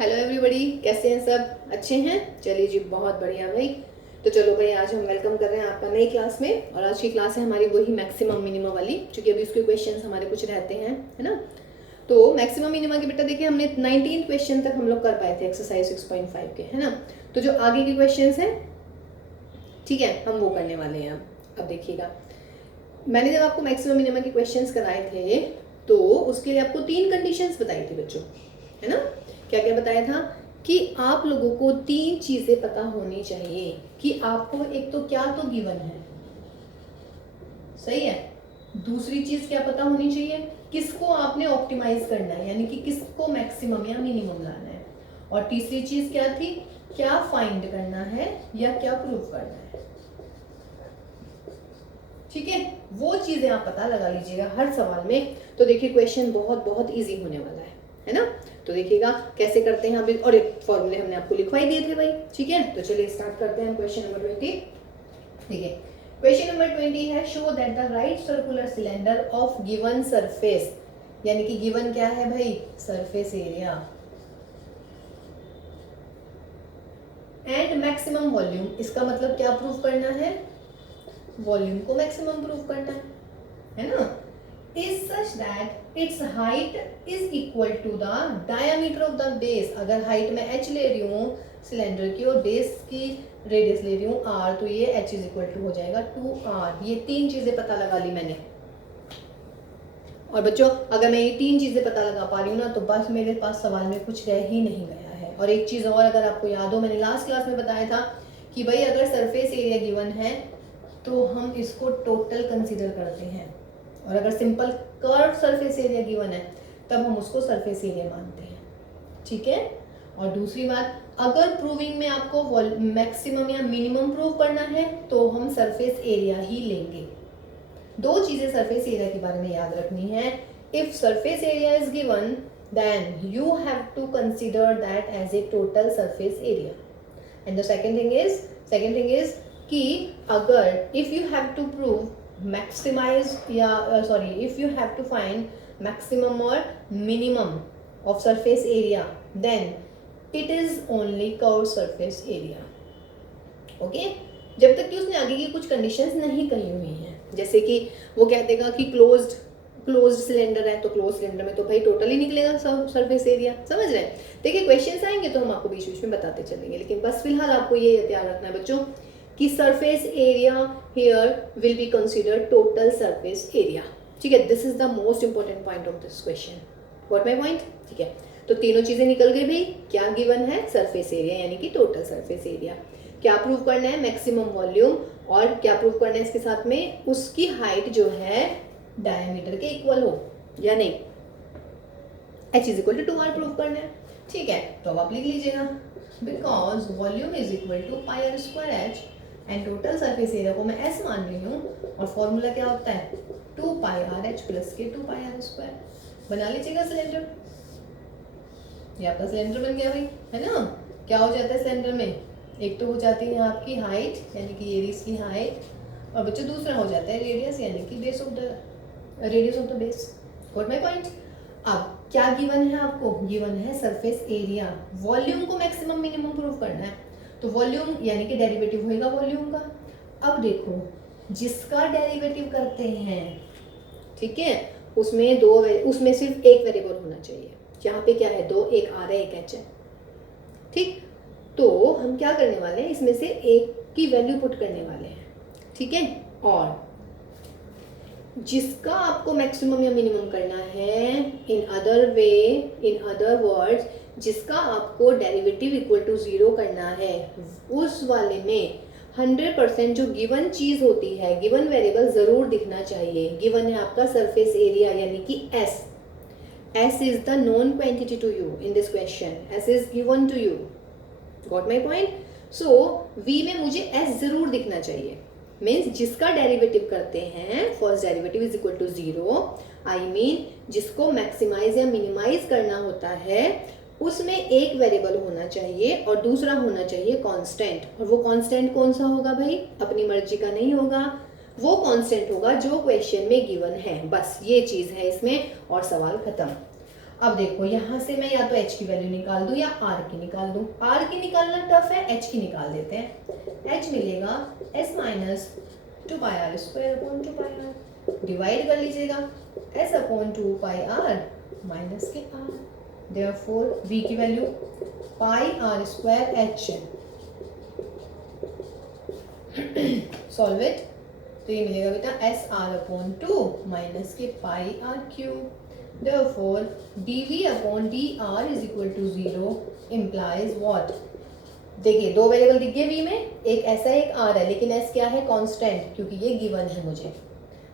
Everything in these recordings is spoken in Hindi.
हेलो एवरीबॉडी, कैसे हैं सब? अच्छे हैं? चलिए जी, बहुत बढ़िया भाई। तो चलो भाई, आज हम वेलकम कर रहे हैं आपका नई क्लास में। और आज की क्लास है हमारी वही मैक्सिमम मिनिमम वाली, क्योंकि अभी उसके क्वेश्चंस हमारे कुछ रहते हैं, है ना। तो मैक्सिमम मिनिमम के बेटा देखिए, हमने 19 क्वेश्चन तक हम लोग कर पाए थे एक्सरसाइज 6.5 के, है ना। तो जो आगे के क्वेश्चन हैं, ठीक है, हम वो करने वाले हैं। अब देखिएगा, मैंने जब आपको मैक्सिमम मिनिमम के क्वेश्चंस कराए थे तो उसके लिए आपको 3 कंडीशंस बताई थी बच्चों, है ना। क्या क्या बताया था कि आप लोगों को 3 चीजें पता होनी चाहिए कि आपको एक तो क्या तो गिवन है, सही है। दूसरी चीज क्या पता होनी चाहिए, किसको आपने ऑप्टिमाइज करना है, यानी कि किसको मैक्सिमम या मिनिमम लाना है। और तीसरी चीज क्या थी, क्या फाइंड करना है या क्या प्रूव करना है। ठीक है, वो चीजें आप पता लगा लीजिएगा हर सवाल में। तो देखिए, क्वेश्चन बहुत बहुत इजी होने वाला है ना। तो देखिएगा कैसे करते हैं अभी, और एक फॉर्मूले हमने आपको लिखवाई दिए थे भाई, ठीक है। तो चलिए स्टार्ट करते हैं क्वेश्चन नंबर 20। देखिए, क्वेश्चन नंबर 20 है, show that the right circular cylinder of given surface, यानी कि गिवन क्या है भाई, surface area, and maximum volume. इसका मतलब क्या प्रूव करना है, वॉल्यूम को मैक्सिमम प्रूव करना है ना। Is such that its height is equal to the diameter of the base. अगर हाइट में h ले रही हूँ सिलेंडर की और बेस की रेडियस ले रही हूँ r, तो ये h इज इक्वल टू हो जाएगा 2r। ये 3 चीजें पता लगा ली मैंने। और बच्चों, अगर मैं ये 3 चीजें पता लगा पा रही हूँ ना, तो बस मेरे पास सवाल में कुछ रह ही नहीं गया है। और एक चीज और, अगर आपको याद हो, मैंने लास्ट क्लास में बताया था कि भाई अगर सरफेस एरिया गिवन है तो हम इसको टोटल कंसीडर करते हैं, और अगर simple curve surface area given है तब हम उसको सरफेस एरिया मानते हैं, ठीक है। और दूसरी बात, अगर प्रूविंग में आपको मैक्सिमम या मिनिमम प्रूव करना है तो हम सरफेस एरिया ही लेंगे। 2 चीजें सरफेस एरिया के बारे में याद रखनी है। If surface area is given, then you have to consider that as a total surface area. And the second thing is कि अगर if you have to prove maximize या sorry, if you have to find maximum और minimum of surface area, then it is only curve surface area. Okay, जब तक कि उसने आगे की कुछ कंडीशंस नहीं कही हुई हैं, जैसे कि वो कह देगा कि क्लोज्ड सिलेंडर है, तो क्लोज सिलेंडर में तो भाई टोटल ही निकलेगा सरफेस एरिया, समझ रहे हैं। देखिए, क्वेश्चंस आएंगे तो हम आपको बीच बीच में बताते चलेंगे, लेकिन बस फिलहाल आपको ये ध्यान रखना है बच्चों कि surface area here will be consider total surface area, ठीक है। This is the most important point of this question, what my point, ठीक है। तो तीनों चीजें निकल गई भाई, क्या गिवन है, सरफेस एरिया यानी कि टोटल सरफेस एरिया, क्या प्रूव करना है, मैक्सिमम वॉल्यूम, और क्या प्रूव करना है इसके साथ में, उसकी हाइट जो है डायमीटर के इक्वल हो या नहीं, h is equal to 2r prove करना है, ठीक है। तो अब आप लिख लीजिएगा, because volume is equal to pi are square h, and total surface area को मैं s मान रही हूँ, और फॉर्मूला क्या होता है, 2 पाई आर एच प्लस के 2 पाई आर स्क्वायर। बना लीजिएगा सिलेंडर, ये आपका सिलेंडर बन गया भाई, है ना। क्या हो जाता है सिलेंडर में, एक तो हो जाती है आपकी हाइट, यानी कि ये इसकी हाइट, और बच्चों दूसरा हो जाता है रेडियस, यानी कि base of the radius of the base, got my point. अब क्या गिवन है आपको, गिवन है सरफेस एरिया, वॉल्यूम को मैक्सिमम मिनिमम प्रूव करना है, तो वॉल्यूम यानी कि डेरिवेटिव होएगा वॉल्यूम का। अब देखो, जिसका डेरिवेटिव करते हैं, ठीक है, उसमें सिर्फ एक वेरिएबल होना चाहिए। यहाँ पे क्या है, 2, एक आर है, एक एच है, ठीक। तो हम क्या करने वाले हैं, इसमें से एक की वैल्यू पुट करने वाले हैं, ठीक है। और जिसका आपको मैक्सिमम या मिनिमम करना है, इन अदर वर्ड्स, जिसका आपको डेरिवेटिव इक्वल टू 0 करना है, उस वाले में 100% जो गिवन चीज होती है, गिवन वेरिएबल जरूर दिखना चाहिए। गिवन है आपका सरफेस एरिया यानी कि S is the known quantity to you in this question. S is given to you. Got my point? So V में मुझे S जरूर दिखना चाहिए। मीन्स जिसका डेरिवेटिव करते हैं, first derivative is equal to 0, I mean जिसको मैक्सिमाइज या मिनिमाइज करना होता है, उसमें एक वेरिएबल होना चाहिए और दूसरा होना चाहिए कांस्टेंट। और वो कांस्टेंट कौन सा होगा भाई, अपनी मर्जी का नहीं होगा, वो कांस्टेंट होगा जो क्वेश्चन में गिवन है। बस ये चीज है इसमें, और सवाल खत्म। अब देखो यहाँ से मैं या तो h की वैल्यू निकाल दूं या r की निकाल दूं। r की निकालना टफ है, h की निकाल देते हैं। h मिलेगा s minus 2πr square upon 2πr, divide कर लीजिएगा s अपॉन 2πr माइनस के r, देयरफॉर v की value πr square h, solve it, तो ये मिलेगा बेटा एस आर अपॉन 2 माइनस के pi r cube, therefore dv upon dr is equal to 0 implies what. देखिए दो वेरिएबल दिख गए v में, एक ऐसा एक r है, लेकिन s क्या है, कांस्टेंट, क्योंकि ये गिवन है मुझे।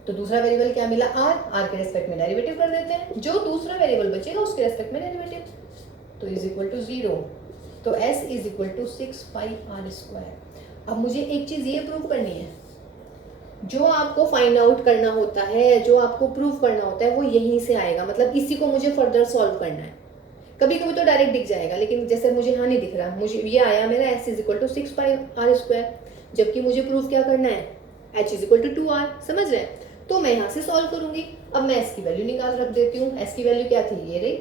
तो दूसरा वेरिएबल क्या मिला, r के रेस्पेक्ट में डेरिवेटिव कर देते हैं, जो दूसरा वेरिएबल बचेगा उसके रेस्पेक्ट में डेरिवेटिव, तो इज इक्वल टू 0, तो s is equal to 6 pi are square. अब मुझे एक चीज ये प्रूव करनी है, जो आपको फाइंड आउट करना होता है, जो आपको प्रूव करना होता है, वो यहीं से आएगा, मतलब इसी को मुझे फर्दर सॉल्व करना है। कभी कभी तो डायरेक्ट दिख जाएगा, लेकिन जैसे मुझे यहाँ नहीं दिख रहा, मुझे ये आया मेरा s is equal to 6 pi are square, जबकि मुझे प्रूफ क्या करना है, h is equal to 2r, समझ रहे हैं। तो मैं यहाँ से सॉल्व करूंगी। अब मैं s की वैल्यू निकाल रख देती हूँ। s की वैल्यू क्या थी, ये रही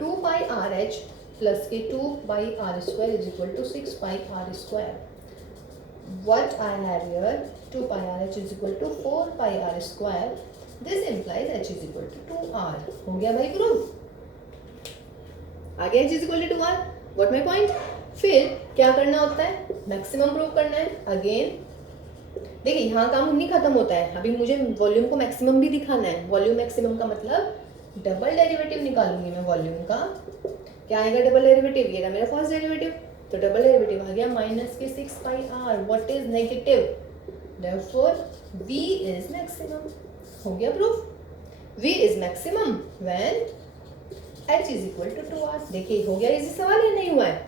2 पाई आर एच प्लस के 2 pi are square is equal to 6 pi are square. What I have here, 2 pi r h is equal to 4 pi r square. This implies h is equal to 2r. हो गया भाई प्रूफ, आ गया h is equal to 2r. Got my point? फिर क्या करना होता है, मैक्सिमम प्रूव करना है। अगेन देखिए यहाँ काम नहीं खत्म होता है, अभी मुझे वॉल्यूम को मैक्सिमम भी दिखाना है। वॉल्यूम मैक्सिमम का मतलब डबल डेरिवेटिव निकालूंगी मैं वॉल्यूम का। क्या आएगा डबल डेरिवेटिव, ये रहा मेरा फर्स्ट डेरिवेटिव, तो डबल डेरिवेटिव आ गया माइनस के 6 pi r, what is negative, therefore v is maximum. हो गया proof, v is maximum when h is equal to 2r। देखिए हो गया इजी सवाल या नहीं हुआ है,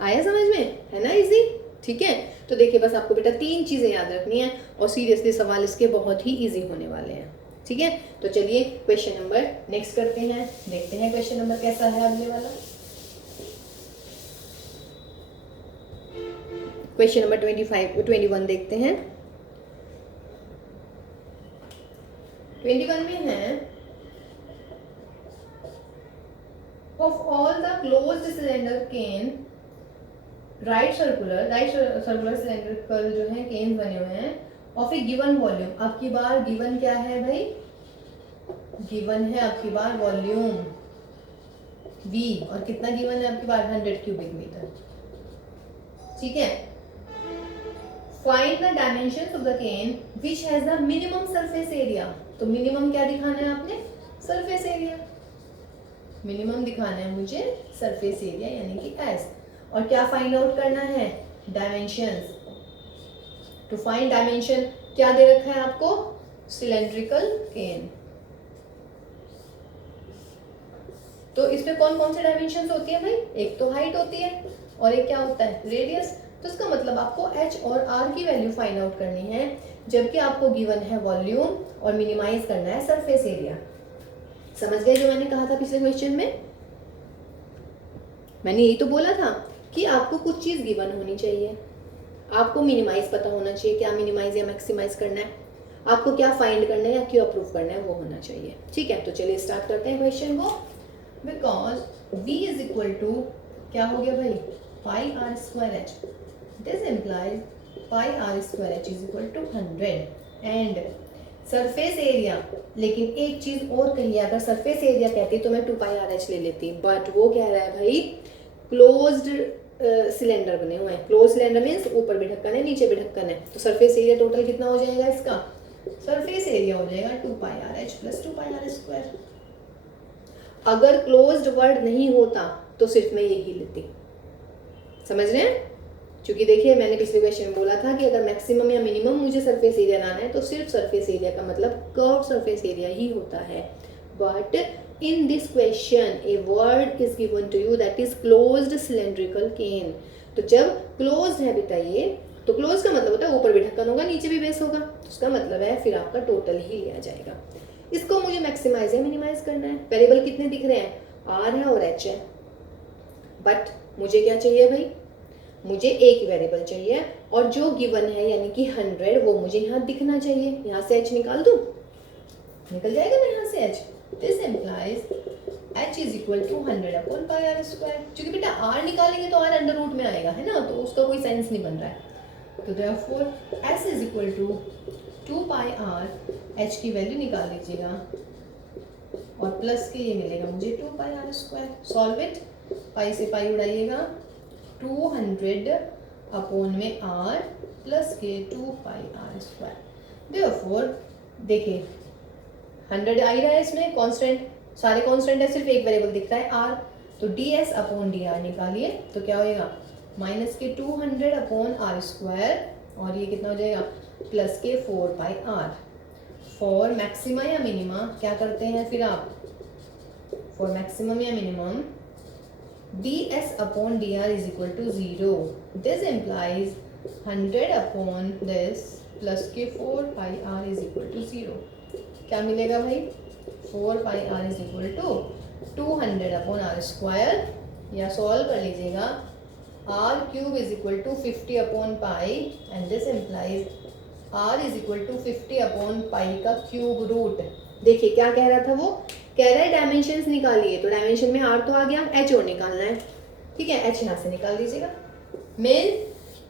आया समझ में, है ना इजी, ठीक है। तो देखिए बस आपको बेटा 3 चीजें याद रखनी है, और सीरियसली सवाल इसके बहुत ही इजी होने वाले हैं, ठीक है। तो चलिए क्वेश्चन नंबर नेक्स्ट करते हैं, देखते हैं क्वेश्चन नंबर कैसा है अगले वाला। क्वेश्चन नंबर 21 देखते हैं। 21 में है, of all the closed cylinder can right circular cylindrical जो है केन बने हुए हैं ऑफ ए गिवन वॉल्यूम। आपकी बार गिवन क्या है भाई, गिवन है आपकी बार वॉल्यूम v, और कितना गिवन है आपकी बार 100 क्यूबिक मीटर, ठीक है। Find the dimensions of the can which has the minimum surface area. तो मिनिमम क्या दिखाना है आपने, सरफेस एरिया, मिनिमम दिखाना है मुझे सरफेस एरिया यानी कि s, और क्या फाइंड आउट करना है, डायमेंशंस। टू फाइंड डायमेंशन क्या दे रखा है आपको, सिलेंड्रिकल केन। तो इसमें कौन कौन से डायमेंशंस होती है भाई, एक तो हाइट होती है और एक क्या होता है, रेडियस। तो इसका मतलब आपको h और r की वैल्यू फाइंड आउट करनी है, जबकि आपको गिवन है वॉल्यूम और मिनिमाइज करना है सरफेस एरिया। समझ गए जो मैंने कहा था पिछले क्वेश्चन में, मैंने यही तो बोला था कि आपको कुछ चीज गिवन होनी चाहिए, आपको मिनिमाइज पता होना चाहिए, क्या मिनिमाइज या मैक्सिमाइज करना है, आपको क्या फाइंड करना है या क्यों अप्रूव करना है वो होना चाहिए, ठीक है। तो चलिए स्टार्ट करते हैं क्वेश्चन को। Because v is equal to क्या हो गया भाई, pi are square h, this implies pi are square h is equal to 100 and surface area. लेकिन एक चीज और कही, अगर सरफेस एरिया कहती तो मैं 2 पाई आर एच ले लेती, बट वो कह रहा है भाई क्लोज्ड सिलेंडर बने हुए हैं। क्लोज सिलेंडर मीन्स ऊपर भी ढक्कन है नीचे भी ढक्कन है, तो सरफेस एरिया टोटल कितना हो जाएगा इसका, सरफेस एरिया हो जाएगा 2 pi r h plus 2 pi are square. अगर क्लोज्ड वर्ड नहीं होता तो सिर्फ मैं यही लेती, समझ रहे हैं। क्योंकि देखिए मैंने पिछले क्वेश्चन में बोला था कि अगर मैक्सिमम या मिनिमम मुझे सरफेस एरिया लाना है तो सिर्फ सरफेस एरिया का मतलब कर्व सरफेस एरिया ही होता है। But in this question a word is given to you that is closed cylindrical cane। तो जब closed है बेटा ये, तो closed का मतलब होता है ऊपर भी ढक्कन होगा नीचे भी बेस होगा, तो उसका मतलब है फिर आपका टोटल ही लिया जाएगा। इसको मुझे मैक्सिमाइज या मिनिमाइज करना है। वेरिएबल कितने दिख रहे हैं, r है और h है, बट मुझे क्या चाहिए भाई, मुझे एक वेरिएबल चाहिए और जो गिवन है यानी कि 100 वो मुझे यहाँ दिखना चाहिए। यहाँ से h निकाल दूं, निकल जाएगा ना यहाँ से h। This implies h is equal to 100/πr²। क्योंकि बेटा r निकालेंगे तो r अंडर रूट में आएगा, है ना, तो उसका कोई सेंस नहीं बन रहा है। तो therefore s is equal to 2πr, h की वैल्यू निकाल लीजिएगा और प्लस के ये मिलेगा मुझे 2πr²। सॉल्व इट, पाई से पाई उड़ाइएगा, 200 अपॉन में r प्लस के 2πr²। देयरफॉर देखिए 100 आ ही रहा है इसमें, कांस्टेंट, सारे कांस्टेंट है, सिर्फ एक वेरिएबल दिख रहा है r, तो ds अपॉन dr निकालिए तो क्या होएगा, माइनस के 200 अपॉन r², और ये कितना हो जाएगा, प्लस के 4πr। फॉर मैक्सिमा या मिनिमा क्या करते हैं फिर आप, फॉर मैक्सिमम या minimum ds upon dr is equal to 0। This implies 100 upon this plus के 4πr इज इक्वल टू 0। क्या मिलेगा भाई, 4πr is equal to 200 upon r², या सॉल्व कर लीजिएगा, r³ is equal to 50 upon pi, and this implies r is equal to 50 upon pi का क्यूब रूट। देखिए क्या कह रहा था वो, कह रहा है डायमेंशंस निकालिए, तो डायमेंशन में r तो आ गया, h और निकालना है, ठीक है, h यहाँ से निकाल दीजिएगा। मेन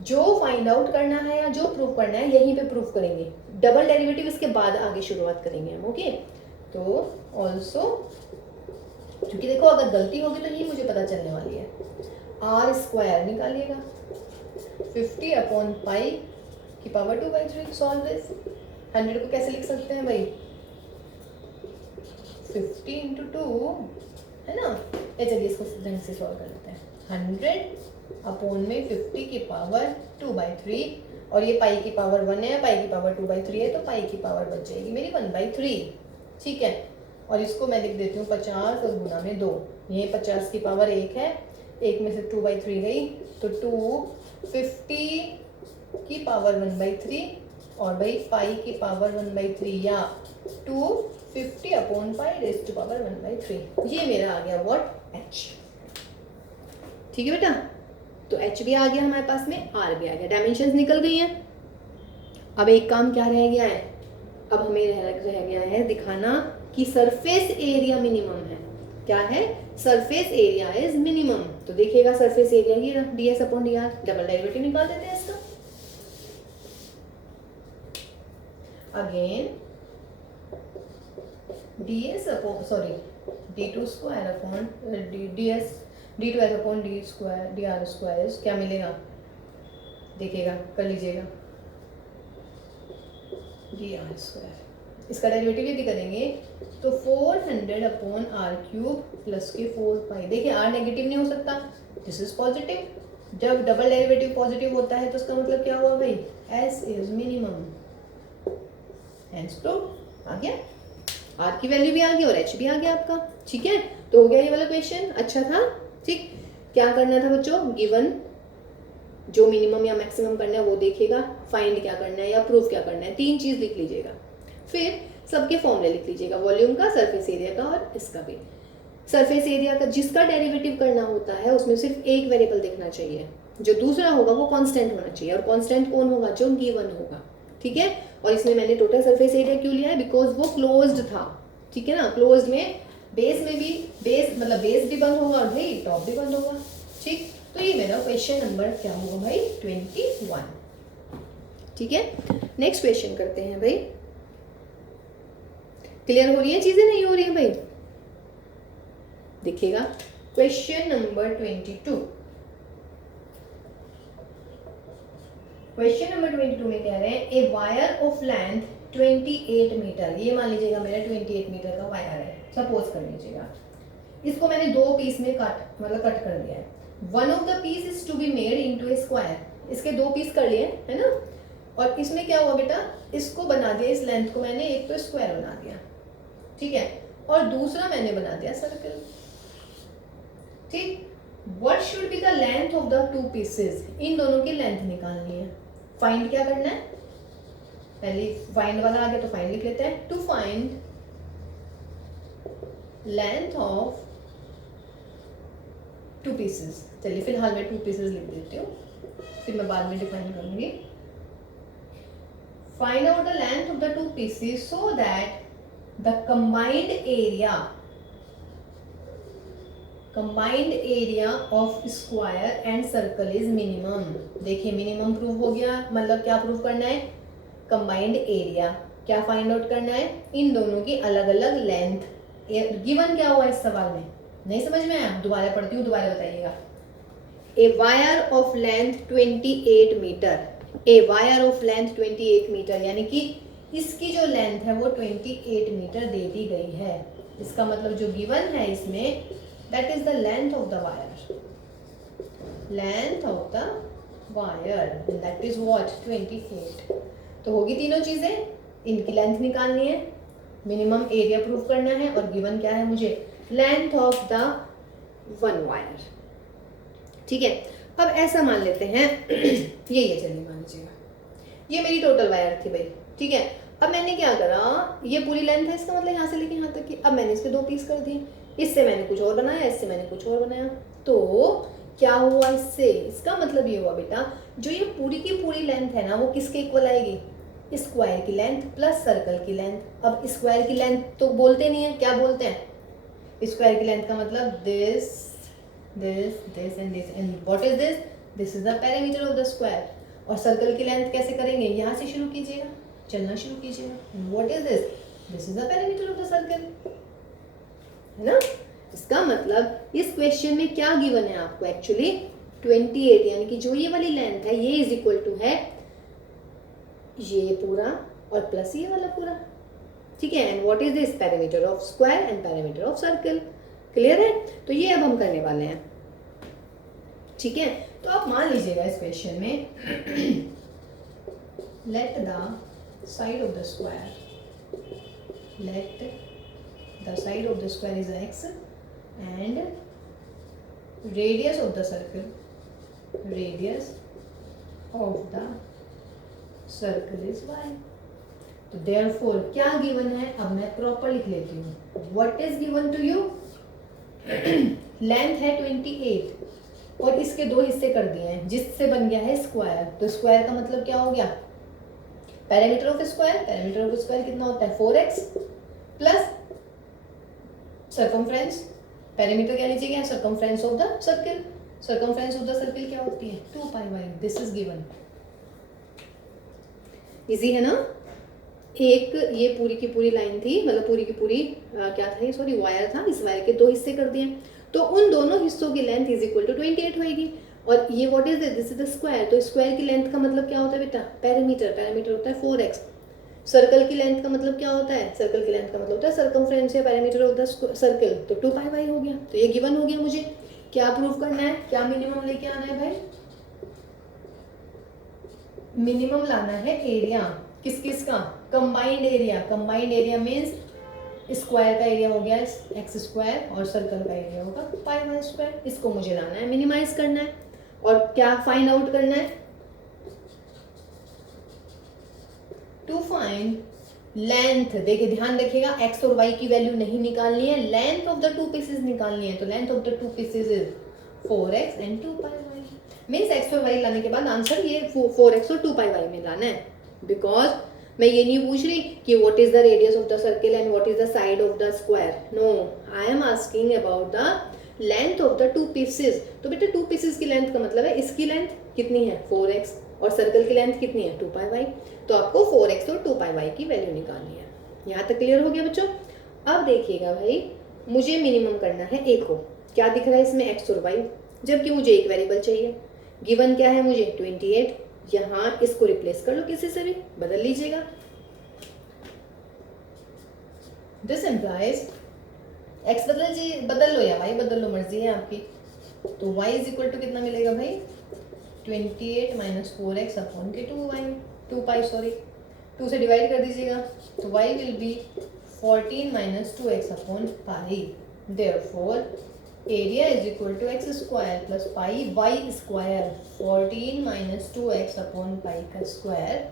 जो फाइंड आउट करना है या जो प्रूव करना है यहीं पे प्रूव करेंगे, डबल डेरिवेटिव इसके बाद आगे शुरुआत करेंगे हम, ओके। तो ऑल्सो, क्योंकि देखो अगर गलती होगी तो ही मुझे पता चलने वाली है, r² निकालिएगा 50 अपॉन पाई की पावर 2/3। सॉल्व दिस, 100 को कैसे लिख सकते हैं भाई, 50 इंटू 2, है ना, चलिए इसको ढंग से सॉल्व कर लेते हैं। 100 अपॉन में 50 की पावर 2/3, और ये पाई की पावर 1 है, पाई की पावर 2/3 है, तो पाई की पावर बच जाएगी मेरी 1/3, ठीक है। और इसको मैं लिख देती हूँ 50 और गुना में 2, ये 50 की पावर 1 है, 1 में से 2/3 गई, तो 250 की पावर 1/3, और भाई पाई की पावर 1/3, या 250 upon pi raise to power 1/3। ये मेरा आ गया व्हाट, h, ठीक है बेटा। तो h भी आ गया हमारे पास में, r भी आ गया, डायमेंशंस निकल गई हैं। अब एक काम क्या रह गया है, अब हमें रह गया है दिखाना कि सरफेस एरिया मिनिमम है। क्या है, सरफेस एरिया इज मिनिमम। तो देखिएगा सरफेस एरिया ही ds upon dr, double derivative निकाल देते हैं इसका। Again ds upon d2² upon ds d2s upon dr² क्या मिलेगा, देखिएगा, कर लीजिएगा, dr²। इसका डेरिवेटिव यदि करेंगे तो 400 अपॉन r³ प्लस के 4π। देखिए r नेगेटिव नहीं हो सकता, दिस इज पॉजिटिव। जब डबल डेरिवेटिव पॉजिटिव होता है तो इसका मतलब क्या हुआ भाई, s is minimum, hence prove. आ गया, r की वैल्यू भी आ गई और h भी आ गया आपका, ठीक है। तो हो गया ये वाला क्वेश्चन, अच्छा था, ठीक। क्या करना था बच्चों, गिवन जो मिनिमम या मैक्सिमम करना है वो देखिएगा, फाइंड क्या करना है या प्रूफ क्या करना है, 3 चीज लिख लीजिएगा, फिर सबके फॉर्मूले लिख लीजिएगा, वॉल्यूम का, सरफेस एरिया का और इसका भी। सरफेस एरिया का जिसका डेरिवेटिव करना होता है उसमें सिर्फ एक वेरिएबल देखना चाहिए, जो दूसरा होगा वो कांस्टेंट होना चाहिए, और कांस्टेंट कौन होगा, जो गिवन होगा, ठीक है। और इसमें मैंने टोटल सरफेस एरिया क्यों लिया है, बिकॉज वो क्लोज्ड था, ठीक है ना। क्लोज्ड में बेस में भी मतलब बेस भी बंद होगा और भाई टॉप भी बंद होगा, ठीक। तो ये मेरा क्वेश्चन नंबर क्या होगा भाई, 21, ठीक है। नेक्स्ट क्वेश्चन करते हैं भाई। क्लियर हो रही है चीजें, नहीं हो रही है भाई, देखिएगा क्वेश्चन नंबर 22। क्वेश्चन नंबर 22 में कह रहे हैं, ए वायर ऑफ लेंथ 28 मीटर, ये मान लीजिएगा मेरा 28 मीटर का वायर है, सपोज कर लीजिएगा। इसको मैंने 2 पीस में कट कर दिया है। One of the piece is to be made into a square, इसके 2 पीस कर लिए, है ना। और इसमें क्या हुआ बेटा, इसको बना दिया, इस लेंथ को मैंने एक तो स्क्वायर बना दिया, ठीक है, और दूसरा मैंने बना दिया सर्कल, ठीक। What should be the length of the 2 pieces, इन दोनों की लेंथ निकालनी है। फाइंड क्या करना है, पहले फाइंड वाला आ गया तो फाइंड लिख लेते हैं। To find length of 2 pieces, चलिए फिलहाल मैं 2 पीसेस लिख देती हूँ, फिर मैं बाद में डिफाइन करूंगी। Find out the length of the 2 pieces so that the combined area of square and circle is minimum। देखिए मिनिमम प्रूव हो गया, मतलब क्या प्रूव करना है, कंबाइंड एरिया। क्या फाइंड आउट करना है, इन दोनों की अलग अलग लेंथ। गिवन क्या हुआ इस सवाल में, नहीं समझ में आया, दोबारा पढ़ती हूँ, दोबारा बताइएगा। A wire of length 28 meter, a wire of length 28 meter, यानी कि इसकी जो लेंथ है वो 28 मीटर दे दी गई है। इसका मतलब जो गिवन है इसमें, that is the length of the wire, length of the wire, that is what 28। तो होगी तीनों चीजें, इनकी लेंथ निकालनी है, मिनिमम एरिया प्रूव करना है, और गिवन क्या है मुझे, length of the one wire. ठीक है, अब ऐसा मान लेते हैं ये चलिए मान लीजिएगा, ये मेरी टोटल वायर थी भाई। ठीक है, अब मैंने क्या करा, ये पूरी लेंथ है, इसका मतलब यहाँ से लेके यहाँ तक की। अब मैंने इसके दो पीस कर दिए, इससे मैंने कुछ और बनाया, इससे मैंने कुछ और बनाया। तो क्या हुआ इससे, इसका मतलब ये हुआ बेटा, जो ये पूरी की पूरी लेंथ है ना, वो किसके इक्वल आएगी, स्क्वायर की लेंथ प्लस सर्कल की लेंथ। अब स्क्वायर की लेंथ तो बोलते नहीं है, क्या बोलते हैं, स्क्वायर की लेंथ का मतलब this this and this, and what is this, this is the perimeter of the square. और सर्कल की लेंथ कैसे करेंगे, यहाँ से शुरू कीजिएगा, चलना शुरू कीजिएगा, what is this, this is the perimeter of the circle, है ना। इसका मतलब इस क्वेश्चन में क्या गिवन है आपको, एक्चुअली 28, यानी कि जो ये वाली लेंथ है ये इज इक्वल टू है ये पूरा और प्लस ये वाला पूरा। ठीक है, and what is this, perimeter of square and perimeter of circle. Clear है, तो ये अब हम करने वाले हैं। ठीक है, तो आप मान लीजिएगा इस क्वेश्चन में let the side of the square, let the side of the square is x and radius of the circle, radius of the circle is y। तो therefore क्या गिवन है, अब मैं प्रॉपर लिख लेती हूँ। what is given to you, length है 28 और इसके दो हिस्से कर दिए हैं, जिससे बन गया है स्क्वायर। तो स्क्वायर का मतलब क्या हो गया, perimeter of square, perimeter of square कितना होता है 4x प्लस सर्कमफ्रेंस, पेरीमीटर क्या लीजिएगा, circumference of the circle, circumference of the circle क्या होती है 2 pi by, this is given. Easy है ना। एक ये पूरी की पूरी लाइन थी, मतलब पूरी की पूरी क्या था ये, सॉरी वायर था, इस वायर के दो हिस्से कर दिए, तो उन दोनों हिस्सों की लेंथ इज इक्वल टू 28 होगी। और ये what is this is the square, तो स्क्वायर की लेंथ का मतलब क्या होता है बेटा, पेरीमीटर, पेरीमीटर होता है 4x। सर्कल की लेंथ का मतलब क्या होता है, सर्कल की लेंथ का मतलब होता है सर्कमफ्रेंस या पेरीमीटर ऑफ द सर्कल, तो 2 पाई बाई हो गया। तो ये गिवन हो गया। मुझे क्या प्रूव करना है, क्या मिनिमम लेके आना है भाई, मिनिमम लाना है एरिया, किस किस का, combined area. Combined area means square का एरिया हो गया एक्स स्क्वायर और सर्कल का एरिया होगा पाई बाई स्क्वायर। इसको मुझे लाना है, मिनिमाइज करना है, और क्या फाइंड आउट करना है, टू फाइंड लेंथ। देखिए ध्यान रखिएगा, एक्स और वाई की वैल्यू नहीं निकालनी है, length of the two pieces निकालनी है। तो length of the two pieces is 4x and 2 pi y. Means x और वाई लाने के बाद आंसर ये 4x और 2 पाई वाई में लाना है। बिकॉज मैं ये नहीं पूछ रही कि what is the radius of the circle and what is the side of the square, no, I am asking about the length of the two pieces. तो बेटा टू पीसेस की लेंथ का मतलब है इसकी लेंथ कितनी है 4x और सर्कल की लेंथ कितनी है 2 पाई वाई। तो आपको 4x और 2 पाई वाई की वैल्यू निकालनी है। यहाँ तक क्लियर हो गया बच्चों। अब देखिएगा भाई, मुझे मिनिमम करना है एक को, क्या दिख रहा है इसमें x और y, जबकि मुझे एक वेरिएबल चाहिए। गिवन क्या है मुझे 28, यहाँ इसको रिप्लेस कर लो, किसी से भी बदल लीजिएगा। दिस इम्प्लाइज x बदल लो या y बदल लो, मर्जी है आपकी। तो y इज इक्वल टू कितना मिलेगा भाई 28 माइनस 4x अपॉन के 2 पाई सॉरी 2 से डिवाइड कर दीजिएगा, तो y will be 14 minus 2x upon pi. Therefore area is equal to x square plus pi y square, 14 minus 2x upon pi का square.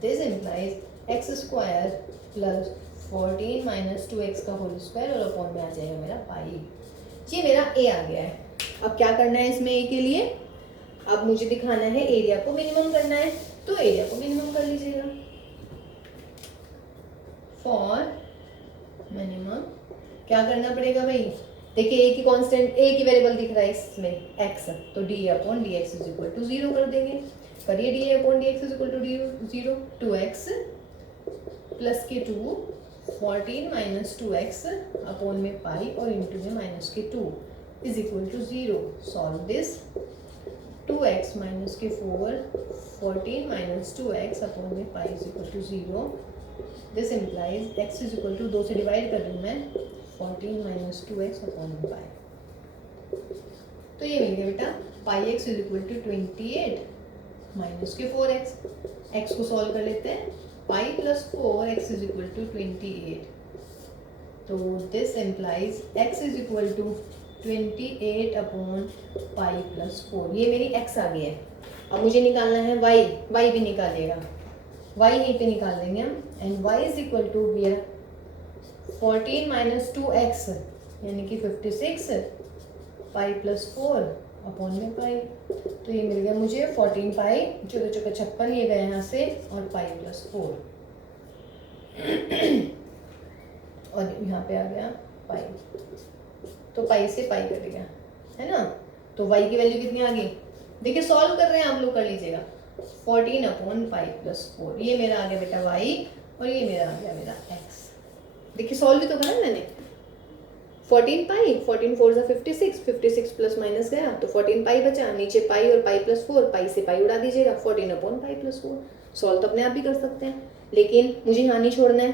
This implies x square plus 14 minus 2x का होल स्क्वायर और अपॉन में आ जाएगा मेरा पाई। ये मेरा a आ गया है। अब क्या करना है इसमें a के लिए, अब मुझे दिखाना है एरिया को मिनिमम करना है, तो एरिया को मिनिमम कर लीजिएगा। फॉर मिनिमम क्या करना पड़ेगा भाई, देखिए ए की कांस्टेंट, ए की वेरिएबल दिख रहा है इसमें एक्स, तो d upon d x is equal to 0 कर देंगे। करिए d upon d x is equal to d 0, 2x plus के 2 14 माइनस 2x अपॉन में पाई और इंटू में माइनस के 2 is equal to 0। Solve this, 2x minus के 4 14 माइनस 2x अपॉन में pi is equal to 0। This implies x is equal to 2 से डिवाइड कर रही हूँ मैं, 14 माइनस 2x अपॉन में पाई, तो ये मिल गया बेटा pi x is equal to 28 minus के 4x। x को सॉल्व कर लेते हैं, pi plus 4x is equal to 28, तो this implies x is equal to 28 upon pi plus 4। ये मेरी x आ गई है। अब मुझे निकालना है y भी निकालिएगा, y यहीं पे निकाल देंगे हम, and y is equal to 14 minus 2x यानी कि 56 पाई प्लस 4 अपॉन में पाई, तो ये मिल गया मुझे 14 पाई चौके चौके 56, ये गए यहाँ से, और पाई प्लस 4 और यहाँ पे आ गया पाई, तो पाई से पाई कट गया, है ना। तो y की वैल्यू कितनी आ गई, देखिए सॉल्व कर रहे हैं आप लोग, कर लीजिएगा 14 अपॉन पाई प्लस 4, ये मेरा आ गया बेटा y और ये मेरा आ गया मेरा x। देखिए सॉल्व भी तो करा मैंने, 14 पाई 14 4 जा 56, 56 प्लस माइनस गया तो 14 पाई बचा, नीचे पाई और पाई प्लस 4, पाई से पाई उड़ा दीजिएगा, 14 अपॉन पाई प्लस 4। सॉल्व तो अपने आप भी कर सकते हैं, लेकिन मुझे यहाँ नहीं छोड़ना है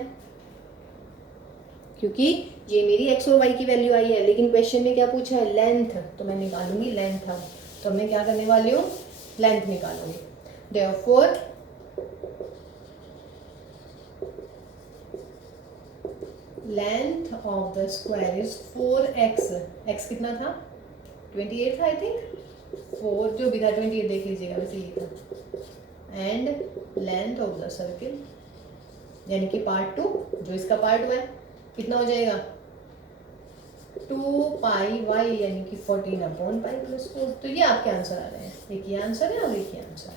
क्योंकि ये मेरी x और y की वैल्यू आई है, लेकिन क्वेश्चन में क्या पूछा है, लेंथ, तो मैं निकालूंगी लेंथ। अब तो मैं क्या करने वाली हूँ, लेंथ निकालूंगी। Therefore length of the square is 4x, x कितना था 28 था आई थिंक, 4 जो भी था 28 देख लीजिएगा वैसे ही था, and length of the circle यानी कि पार्ट 2 जो इसका पार्ट 1 है कितना हो जाएगा 2 पाई y यानी कि 14 अपॉन पाई प्लस 4। तो ये आपके आंसर आ रहे हैं, एक ये आंसर है और एक ये आंसर है,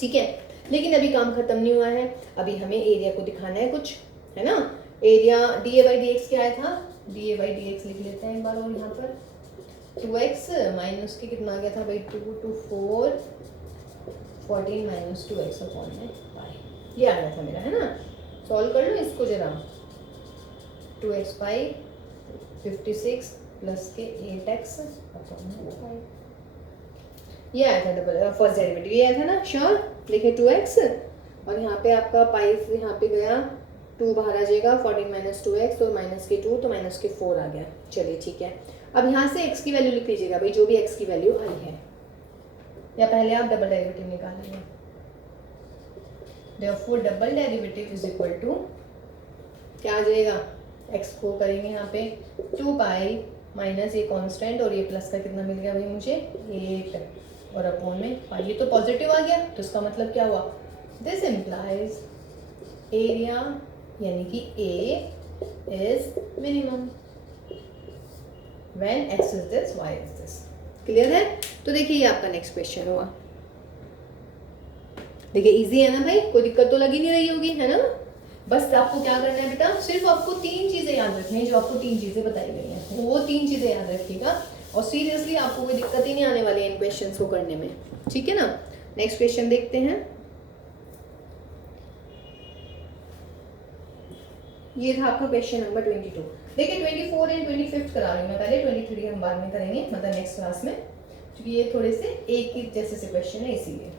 ठीक है। लेकिन अभी काम खत्म नहीं हुआ है, अभी हमें एरिया को दिखाना है कुछ, है ना। Area D A by D x क्या आया था, D A by D x लिख लेते हैं एक बार, और यहाँ पर 2x माइनस के कितना आ गया था भाई 2 to 4 14 माइनस 2x अपॉन में पाई, ये आ गया था मेरा, है ना। सॉल्व कर लो इसको जरा, 2x पाई 56 प्लस के 8x अपॉन में पाई, ये आया था डबल फर्स्ट डेरिवेटिव, ये आया था ना, श्योर। देखिए 2x और यहाँ पे आपका पाई से यहाँ पे गया 2 बाहर आ जाएगा, 14 माइनस 2x और माइनस के 2 तो माइनस के 4 आ गया। चलिए ठीक है, अब यहाँ से x की वैल्यू लिख लीजिएगा भाई, जो भी x की वैल्यू आई है, या पहले आप डबल डेरिवेटिव निकालेंगे। Therefore double derivative is equal to क्या आ जाएगा, x को करेंगे यहाँ पे 2 पाई माइनस ये कांस्टेंट और ये प्लस का कितना मिल गया भाई मुझे 8 और अपॉन में पाई, ये तो पॉजिटिव आ गया, तो इसका मतलब क्या हुआ, दिस इम्प्लाइज एरिया यानी कि A is minimum when x is this y is this. Clear है। तो देखिए ये आपका नेक्स्ट क्वेश्चन हुआ, देखिए इजी है ना भाई, कोई दिक्कत तो लगी नहीं रही होगी, है ना। बस आपको क्या करना है बेटा, सिर्फ आपको 3 चीजें याद रखनी है, जो आपको 3 चीजें बताई गई हैं, वो 3 चीजें याद रखिएगा, और सीरियसली आपको कोई दिक्कत ही नहीं आने वाली है इन क्वेश्चंस को करने में, ठीक है ना। नेक्स्ट क्वेश्चन देखते हैं, ये था आपका क्वेश्चन नंबर 22। देखिए 24 एंड 25 करा रही हूँ मैं पहले, 23 हम बाद में करेंगे, मतलब नेक्स्ट क्लास में, क्योंकि ये थोड़े से एक ही जैसे से क्वेश्चन है इसीलिए।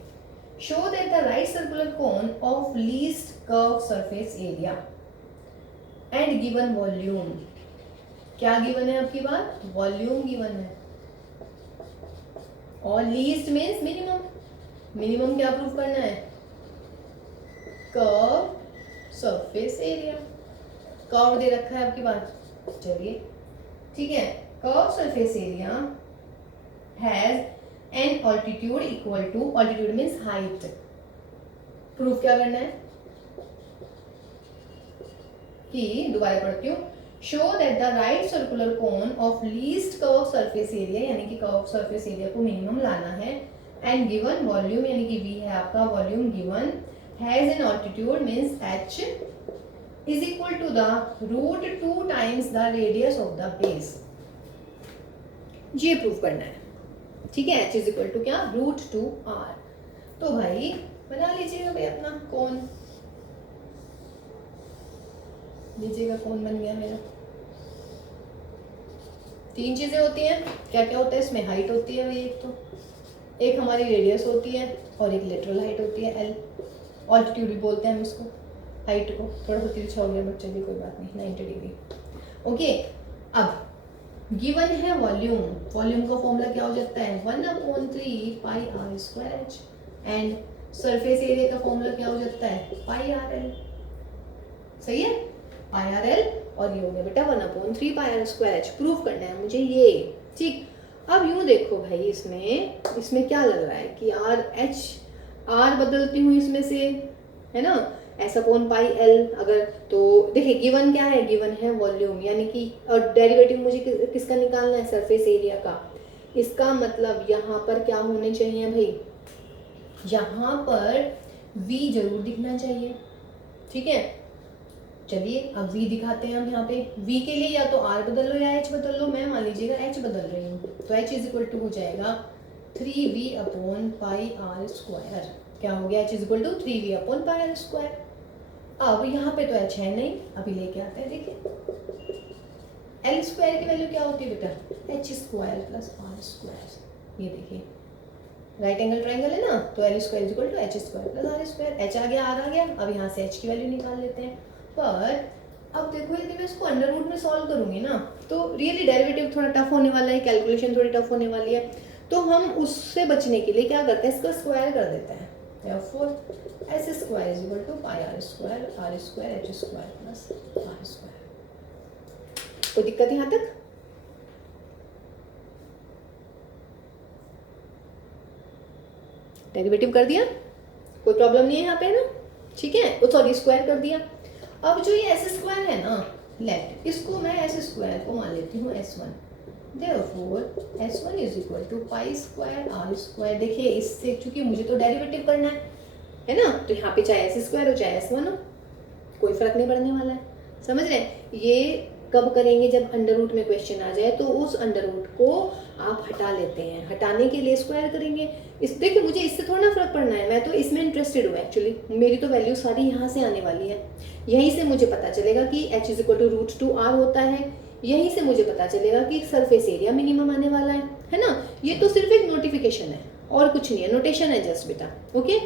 Show that the right circular cone of least curve surface area and given volume, क्या गिवन है आपकी बात, वॉल्यूम गिवन है, और लीस्ट मीन्स मिनिमम, मिनिमम क्या प्रूव करना है, कर्व सरफेस एरिया, कर्व दे रखा है आपके पास, चलिए ठीक है। Curve surface area has an altitude equal to, altitude means height, proof क्या करना है कि, दोबारा पढ़ती हूँ, show that the right circular cone of least curve surface area यानी कि कर्व सरफेस एरिया को मिनिमम लाना है, एंड गिवन वॉल्यूम यानी कि v है आपका volume given, has an altitude means h is equal to the root 2 times the radius of the base. ये प्रूव करना है, ठीक है। h इज इक्वल टू क्या, रूट 2r। तो भाई बना लीजिएगा भाई अपना कोन, लीजिएगा कोन बन गया मेरा। तीन चीजें होती हैं, क्या क्या होता है इसमें, हाइट होती है भाई एक तो, एक हमारी रेडियस होती है और एक लेटरल हाइट होती है एल, ऑल्टीट्यूड भी बोलते हैं हम इसको, हाइट को। थोड़ा सा तिरछा हो गया बट चलिए कोई बात नहीं, 90 डिग्री। ओके, अब गिवन है वॉल्यूम, वॉल्यूम का फॉर्मूला क्या हो जाता है, 1/3 pi are square h, and surface area का फॉर्मूला क्या हो जाता है, पाई आर एल। सही है, पाई आर एल, और ये हो गया बेटा 1/3 pi are square H. Proof करना है मुझे ये, ठीक। अब यूं देखो भाई, इसमें क्या लग रहा है कि आर एच, आर बदलती हूँ इसमें से, है ना, ऐसा अपॉन पाई एल। अगर तो देखिए गिवन क्या है, गिवन है वॉल्यूम, यानी कि और डेरिवेटिव मुझे किसका निकालना है, सरफेस एरिया का। इसका मतलब यहाँ पर क्या होने चाहिए भाई, यहाँ पर v जरूर दिखना चाहिए, ठीक है। चलिए अब v दिखाते हैं हम यहाँ पे। v के लिए या तो r बदल लो या h बदल लो, मैं मान लीजिएगा h बदल रही हूँ, तो h इज इक्वल टू हो जाएगा 3v upon pi are square. क्या हो गया, h is equal to 3v upon pi are square. अब यहाँ पे तो h है नहीं, अभी लेके आते हैं। देखिए l स्क्वायर की वैल्यू क्या होती है बेटा, h square plus are square. ये देखिए राइट एंगल ट्राइंगल है ना, तो l square is equal to h square plus are square. h आ गया, r आ गया। अब यहाँ से h की वैल्यू निकाल लेते हैं। पर अब देखो यदि मैं इसको अंडर रूट में सॉल्व करूंगी ना, तो रियली डेरिवेटिव थोड़ा टफ होने वाला है, कैलकुलेशन थोड़ी टफ होने वाली है। तो हम उससे बचने के लिए क्या करते हैं, इसका स्क्वायर कर देते हैं। therefore s square is equal to pi are square h square plus are square. कोई दिक्कत यहाँ तक? डेरिवेटिव कर दिया, कोई प्रॉब्लम नहीं है यहाँ पे ना, ठीक है। सॉरी, स्क्वायर कर दिया। अब जो ये एस स्क्वायर है ना, लेट इसको मैं एस स्क्वायर को मान लेती हूँ s1। therefore s1 is equal to pi square are square. देखिए इससे चूंकि मुझे तो डेरिवेटिव करना है ना, तो यहाँ पे चाहे एस स्क्वायर हो चाहे s1 हो, कोई फर्क नहीं पड़ने वाला है। समझ रहे हैं? ये कब करेंगे, जब अंडर रूट में क्वेश्चन आ जाए तो उस अंडर रूट को आप हटा लेते हैं, हटाने के लिए स्क्वायर करेंगे। इस देखिए मुझे इससे थोड़ा ना फर्क पड़ना है, मैं तो इसमें इंटरेस्टेड हूँ एक्चुअली। मेरी तो वैल्यू सारी यहाँ से आने वाली है, यहीं से मुझे पता चलेगा कि h is equal to root 2r होता है, यहीं से मुझे पता चलेगा कि सरफेस एरिया मिनिमम आने वाला है ना। ये तो सिर्फ एक नोटिफिकेशन है और कुछ नहीं है, नोटेशन है जस्ट बेटा। ओके,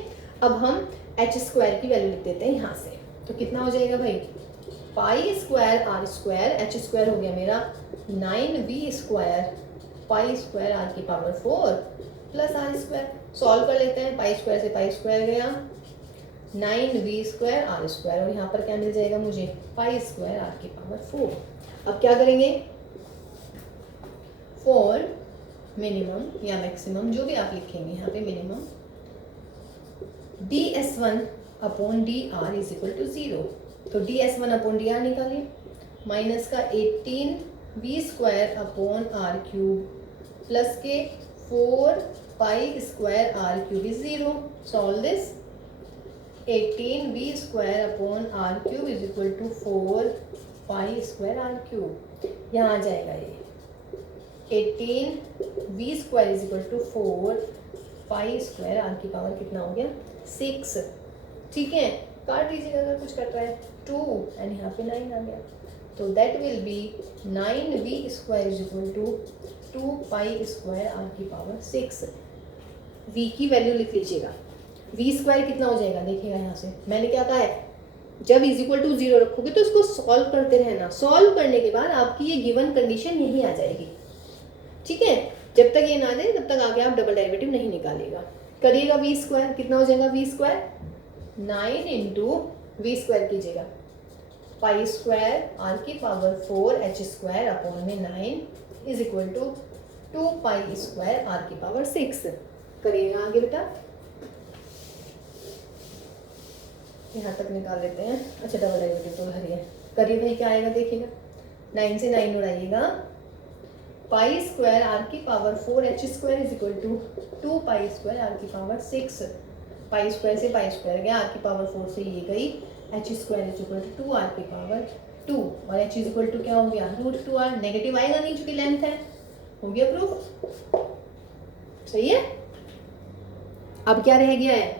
अब हम h स्क्वायर की वैल्यू लिख देते हैं यहाँ से। तो कितना हो जाएगा भाई, pi square are square, h square हो गया मेरा 9v square pi square r की power 4 plus are square. Solve कर लेते हैं, पाई स्क्वायर से पाई स्क्वायर गया, 9v स्क्वायर आर स्क्वायर, और यहाँ पर क्या मिल जाएगा मुझे, पाई स्क्वायर आर की पावर 4। अब क्या करेंगे, फॉर मिनिमम या मैक्सिमम जो भी आप लिखेंगे यहाँ पे, minimum ds1 upon dr is equal to 0। तो ds1 अपॉन dr निकालिए, माइनस का 18v square upon r cube plus के 4 pi square r cube is 0। Solve दिस, 18v square upon r cube is equal to 4 pi square r cube. यहाँ आ जाएगा ये 18v square is equal to 4 pi square r की पावर कितना हो गया, 6। ठीक है, काट दीजिएगा अगर कुछ कट रहा है, 2 एंड यहाँ पे 9 आ गया। तो that will be 9v square is equal to 2 pi square r की पावर 6। v की वैल्यू लिख लीजिएगा, v स्क्वायर कितना हो जाएगा, देखिएगा यहाँ से मैंने क्या कहा है, जब इज इक्वल टू 0 रखोगे तो इसको सॉल्व करते रहना। सॉल्व करने के बाद आपकी ये गिवन कंडीशन यही आ जाएगी, ठीक है। जब तक ये ना दे तब तक आगे आप डबल डेरिवेटिव नहीं निकालिएगा। करिएगा v स्क्वायर, कितना हो जाएगा v square, 9 into v square कीजिएगा, पाई स्क्वायर आर की पावर 4 h स्क्वायर अपॉन में 9 is equal to 2 pi square r की पावर 6। करिएगा आगे बेटा, यहाँ तक निकाल लेते हैं। अच्छा डबल डेरिवेटिव तो भरिए, करिए भाई क्या आएगा देखिएगा, 9 से 9 उड़ाइएगा, पाई स्क्वायर आर की power 4 h square is equal to 2 pi square r की पावर 6। पाई स्क्वायर से पाई स्क्वायर गया, आर की पावर 4 से ये गई, h square is equal to 2 r की पावर 2 और एच इज इक्वल टू क्या हो गया √2r, नेगेटिव आएगा नहीं चूंकि लेंथ है, हो गया प्रूफ। सही है। अब क्या रह गया है,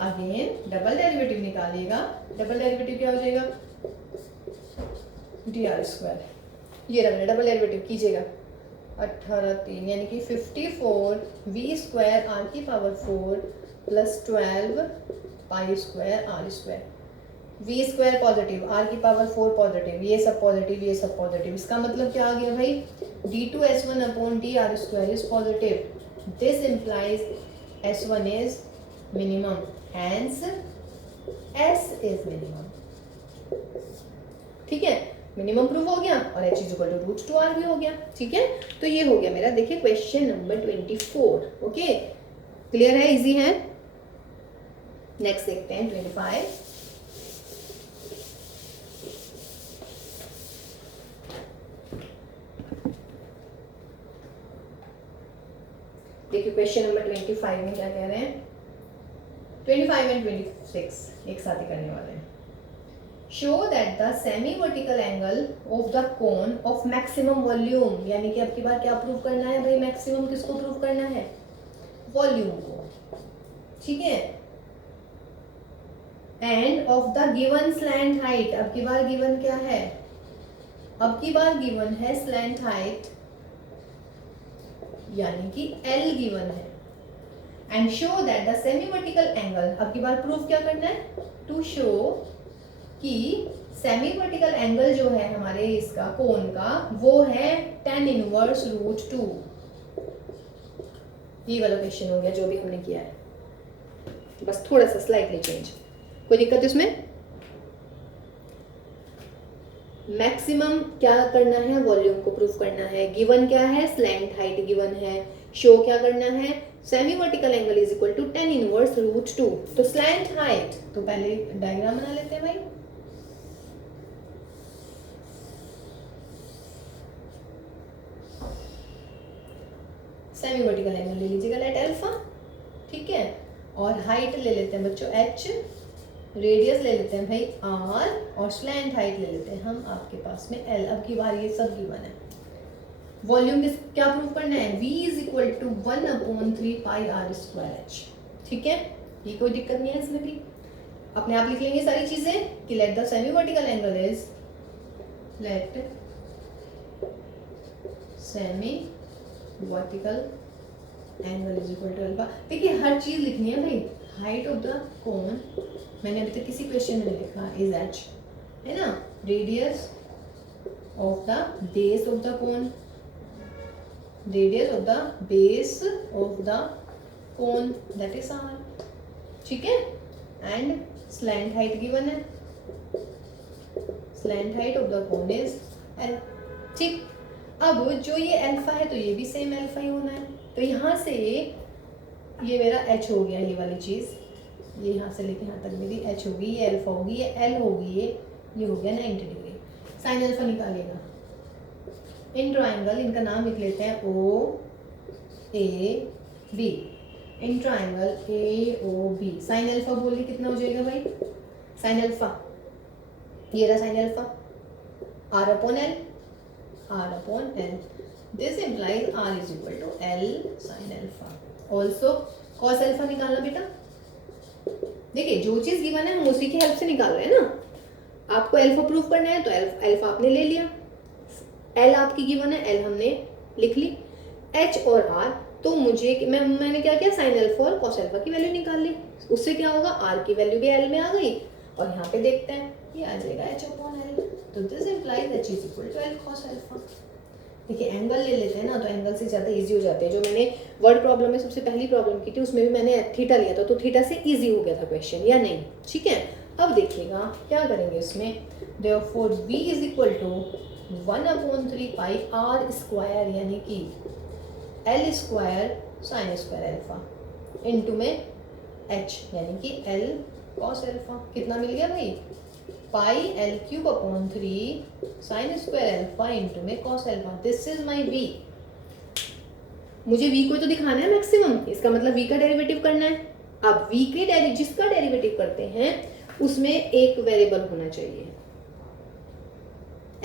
अगेन डबल डेरिवेटिव निकालिएगा, डबल डेरिवेटिव क्या हो जाएगा dr², ये रख डबल डेरिवेटिव कीजिएगा 18 यानी कि 54 v² r की पावर 4 प्लस 12 पाई square r square, v² positive, r की पावर 4 पॉजिटिव, ये सब पॉजिटिव, ये सब पॉजिटिव, इसका मतलब क्या आ गया भाई d2s1 upon dr² is positive, this implies s1 is minimum, hence s is minimum. ठीक है, मिनिमम प्रूव हो गया और h is equal to √2r भी हो गया। ठीक है, तो ये हो गया मेरा, देखिए क्वेश्चन नंबर 24। ओके, क्लियर है, इजी है। नेक्स्ट देखते हैं 25। देखिए क्वेश्चन नंबर 25 में क्या कह रहे हैं, 25 एंड 26 एक साथ ही करने वाले हैं। Show that the semi vertical angle of the cone of maximum volume, यानी कि अब की बार क्या प्रूव करना है भाई, मैक्सिमम किसको प्रूव करना है, वॉल्यूम को। ठीक है, end of the given slant height, अब की बार गिवन क्या है, अब की बार गिवन है स्लैंट हाइट यानी कि L गिवन है, and show that the semi vertical angle, अब की बार प्रूफ क्या करना है, टू शो कि सेमी वर्टिकल एंगल जो है हमारे इसका कोन का वो है tan इनवर्स √2। ये वाला क्वेश्चन हो गया जो भी हमने किया है, बस थोड़ा सा स्लाइटली चेंज, कोई दिक्कत इसमें। मैक्सिमम क्या करना है, वॉल्यूम को प्रूफ करना है, गिवन क्या है, स्लैंट हाइट गिवन है, शो क्या करना है, semi vertical angle is equal to tan inverse √2। तो स्लैंट हाइट, तो पहले डायग्राम बना लेते हैं भाई। सेमी वर्टिकल एंगल ले लीजिएगा लेट अल्फा, ठीक है, और हाइट ले लेते हैं बच्चों h, रेडियस ले लेते हैं भाई r, और स्लैंट हाइट ले लेते हैं हम आपके पास में l। अब की बार ये सब गिवन है, वॉल्यूम क्या प्रूफ करना है, v is equal to 1/3 pi r² h। ठीक है, ये कोई दिक्कत नहीं है इसमें भी, अपने आप लिख लेंगे सारी चीजें कि let the semi vertical angle is, let semi vertical angle is equal to alpha. देखिए हर चीज लिखनी है भाई, हाइट ऑफ द कोन मैंने अभी तक किसी क्वेश्चन में लिखा इज h, है ना, radius of the base of the cone, radius of the base of the cone that is r। ठीक है, एंड स्लैंट हाइट गिवन है, slant height of the cone is l। ठीक, अब जो ये अल्फा है तो ये भी सेम अल्फा ही होना है, तो यहाँ से ये मेरा h हो गया, ये वाली चीज़, ये यहाँ से लेके यहाँ तक मेरी h होगी, ये अल्फा होगी, ये l होगी, ये हो गया 90 डिग्री। साइन अल्फा निकालिएगा, इन ट्राइंगल इनका नाम लिख लेते हैं O A B, in triangle AOB। Sine alpha बोलिए कितना हो जाएगा भाई, साइन अल्फा ये रहा sine alpha, R upon L, R upon L. This implies R is equal to L sin alpha. Also cos alpha निकालना बेटा, देखिए जो चीज गिवन है हम उसी की हेल्प से निकाल रहे हैं ना। आपको अल्फा प्रूफ करना है तो अल्फा आपने ले लिया, L आपकी गिवन है, L हमने लिख ली, H और R, तो मुझे मैंने क्या किया, साइन अल्फा और कॉस अल्फा की वैल्यू निकाल ली, उससे क्या होगा, R की वैल्यू भी L में आ गई, और यहाँ पे देखते हैं ये आ जाएगा h अपॉन L। तो this implies h is equal to L cos alpha. देखिए एंगल ले लेते हैं ना, तो एंगल से ज़्यादा इजी हो जाते हैं। जो मैंने वर्ड प्रॉब्लम में सबसे पहली प्रॉब्लम की थी उसमें भी मैंने थीटा लिया था, तो थीटा से इजी हो गया था क्वेश्चन, या नहीं। ठीक है, अब देखिएगा क्या करेंगे इसमें, therefore v is equal to 1/3 pi r², यानी कि L² sine square alpha into में h, यानी कि L cos अल्फा। कितना मिल गया भाई, पाई L³ upon 3 sign square alpha into में cos alpha. This is my v। मुझे v को तो दिखाना है मैक्सिमम, इसका मतलब v का डेरिवेटिव करना है। अब v के जिसका डेरिवेटिव करते हैं उसमें एक वेरिएबल होना चाहिए।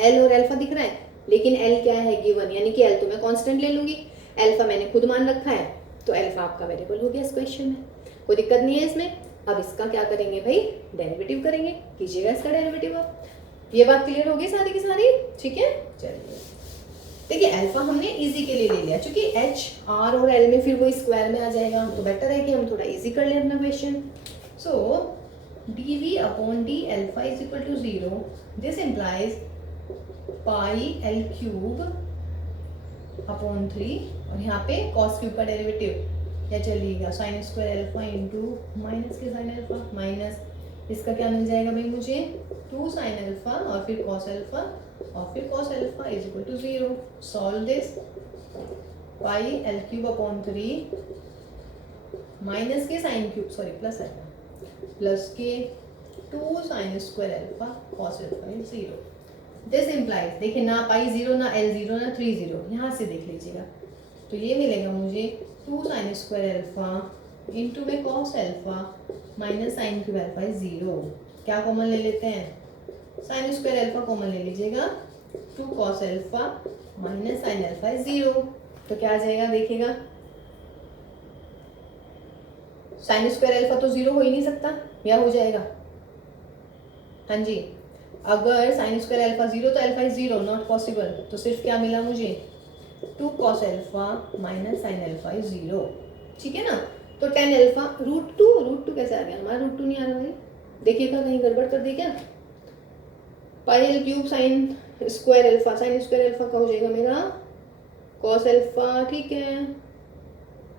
एल और अल्फा दिख रहा है, लेकिन एल क्या है, गिवन, यानी कि एल तो मैं कांस्टेंट ले लूंगी, अल्फा मैंने खुद मान रखा है, तो अल्फा आपका वेरिएबल हो गया इस क्वेश्चन में, कोई दिक्कत नहीं है इसमें। अब इसका क्या करेंगे भाई, डेरिवेटिव करेंगे, कीजिएगा इसका डेरिवेटिव। अब ये बात क्लियर होगी सारी की सारी, ठीक है। चलिए देखिए, अल्फा हमने इजी के लिए ले लिया, क्योंकि एच आर और एल में फिर वो स्क्वायर में आ जाएगा, तो बेटर है कि हम थोड़ा इजी कर लें अपना question. So dv upon d alpha is equal to 0, this implies pi L cube upon 3, और यहाँ पे कॉस क्यूब का डेरिवेटिव क्या चलिएगा, sign square alpha into minus के साइन अल्फा, माइनस इसका क्या मिल जाएगा भाई मुझे, 2 साइन अल्फा और फिर कॉस अल्फा और फिर cos alpha is equal to 0। Solve this, pi L cube upon 3 minus के साइन क्यूब, सॉरी प्लस आएगा, प्लस के 2 sine square alpha cos alpha is 0। This implies, देखिए ना पाई 0 ना एल 0 ना 3 0, यहाँ से देख लीजिएगा, तो ये मिलेगा मुझे 2 साइन स्क्वायर अल्फा इंटू में cos alpha minus sine cube alpha is 0। क्या कॉमन ले लेते हैं, साइन स्क्वायर अल्फा कॉमन ले लीजिएगा, 2 cos alpha minus sign alpha is 0, तो क्या आ जाएगा देखिएगा, साइन स्क्वायर अल्फा तो 0 हो ही नहीं सकता, या हो जाएगा, हाँ जी, अगर साइन स्क्वायर अल्फा 0 तो अल्फा इज 0, नॉट पॉसिबल, तो सिर्फ क्या मिला मुझे, 2 cos alpha minus sign alpha is 0, ठीक है ना। तो टेन अल्फा रूट टू कैसे आ गया, हमारा रूट 2 नहीं आ रहा भाई, देखिएगा कहीं गड़बड़ कर दी क्या, pi L cube sign square alpha, sign square alpha का हो जाएगा मेरा कॉस अल्फा, ठीक है,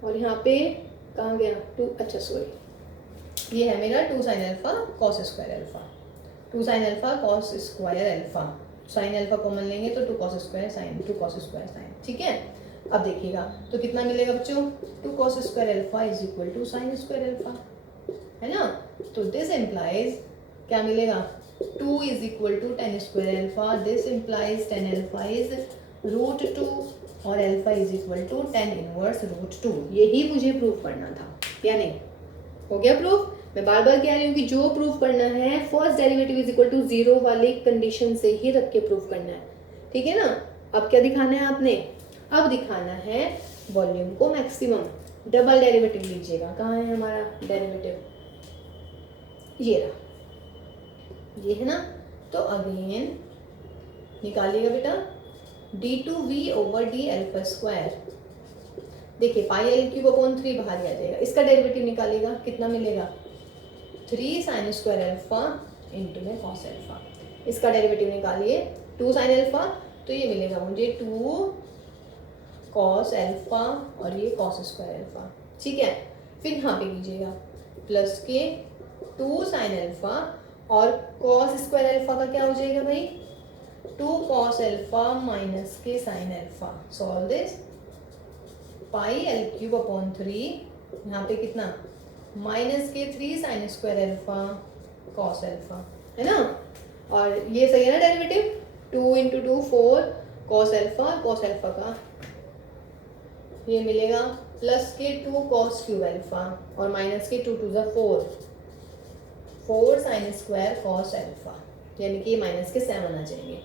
और यहाँ पे कहाँ गया 2, अच्छा सॉरी, ये है मेरा 2 sine alpha cos square alpha, 2 sine alpha cos square alpha, sine alpha common लेंगे तो 2 cos square sine, 2 cos square sine, ठीक है। अब देखिएगा तो कितना मिलेगा बच्चों, 2 cos square alpha is equal to sine square alpha, है ना। तो दिस इम्प्लाइज क्या मिलेगा, 2 is equal to tan square alpha, this implies tan alpha is root 2 और alpha is equal to tan inverse root 2। यही मुझे प्रूफ करना था, या नहीं, हो गया प्रूफ। मैं बार बार कह रही हूँ कि जो प्रूफ करना है first derivative is equal to 0 वाली कंडीशन से ही रख के प्रूफ करना है, ठीक है ना। अब क्या दिखाना है आपने, अब दिखाना है वॉल्यूम को मैक्सिमम, डबल डेरिवेटिव लीजिएगा, कहाँ है हमारा डेरिवेटिव, ये रहा, ये है ना। तो अगेन निकालिएगा बेटा, d2v over D alpha square, देखिए पाई एल क्यूब अपॉन 3 बाहर ही आ जाएगा, इसका डेरिवेटिव निकालेगा, कितना मिलेगा, 3 साइन स्क्वायर अल्फा इंटू में कॉस अल्फा, इसका डेरिवेटिव निकालिए, 2 साइन अल्फा, तो ये मिलेगा मुझे 2 कॉस अल्फा और ये कॉस स्क्वायर अल्फा, ठीक है। फिर यहाँ पे कीजिएगा प्लस के 2 साइन अल्फा और कॉस स्क्वायर अल्फा का क्या हो जाएगा भाई, 2 कॉस अल्फा माइनस के sine alpha, solve this, pi L cube upon 3, यहाँ पे कितना माइनस के 3 sign square alpha cos alpha, है ना। और ये सही है ना डेरिवेटिव, 2 इंटू 2 4 कॉस अल्फा का ये मिलेगा प्लस के 2 कॉस क्यूब अल्फा और माइनस के 2 to the 4 sine square cos alpha, यानी कि माइनस के 7 आ जाएंगे,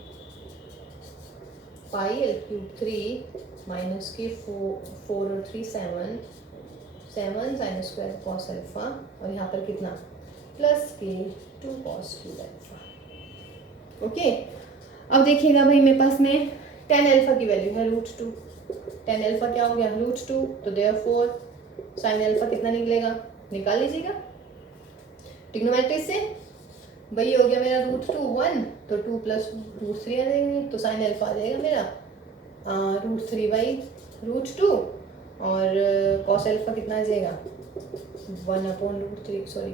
पाई एल क्यूब 3 माइनस के 4 और 3 7 साइन स्क्वायर कॉस अल्फा, और यहाँ पर कितना प्लस के 2 कॉस क्यूब अल्फा, ओके। अब देखिएगा भाई मेरे पास में टेन अल्फा की वैल्यू है रूट 2, टेन अल्फा क्या हो गया रूट 2, तो देयरफॉर साइन अल्फा कितना निकलेगा, निकाल लीजिएगा ट्रिग्नोमेट्री से, वही हो गया मेरा रूट 2 1, तो 2 प्लस रूट 3 आ जाएंगे, तो साइन अल्फा आ जाएगा मेरा रूट 3 बाई रूट 2, और कॉस अल्फा कितना आ जाएगा 1 upon root 3, sorry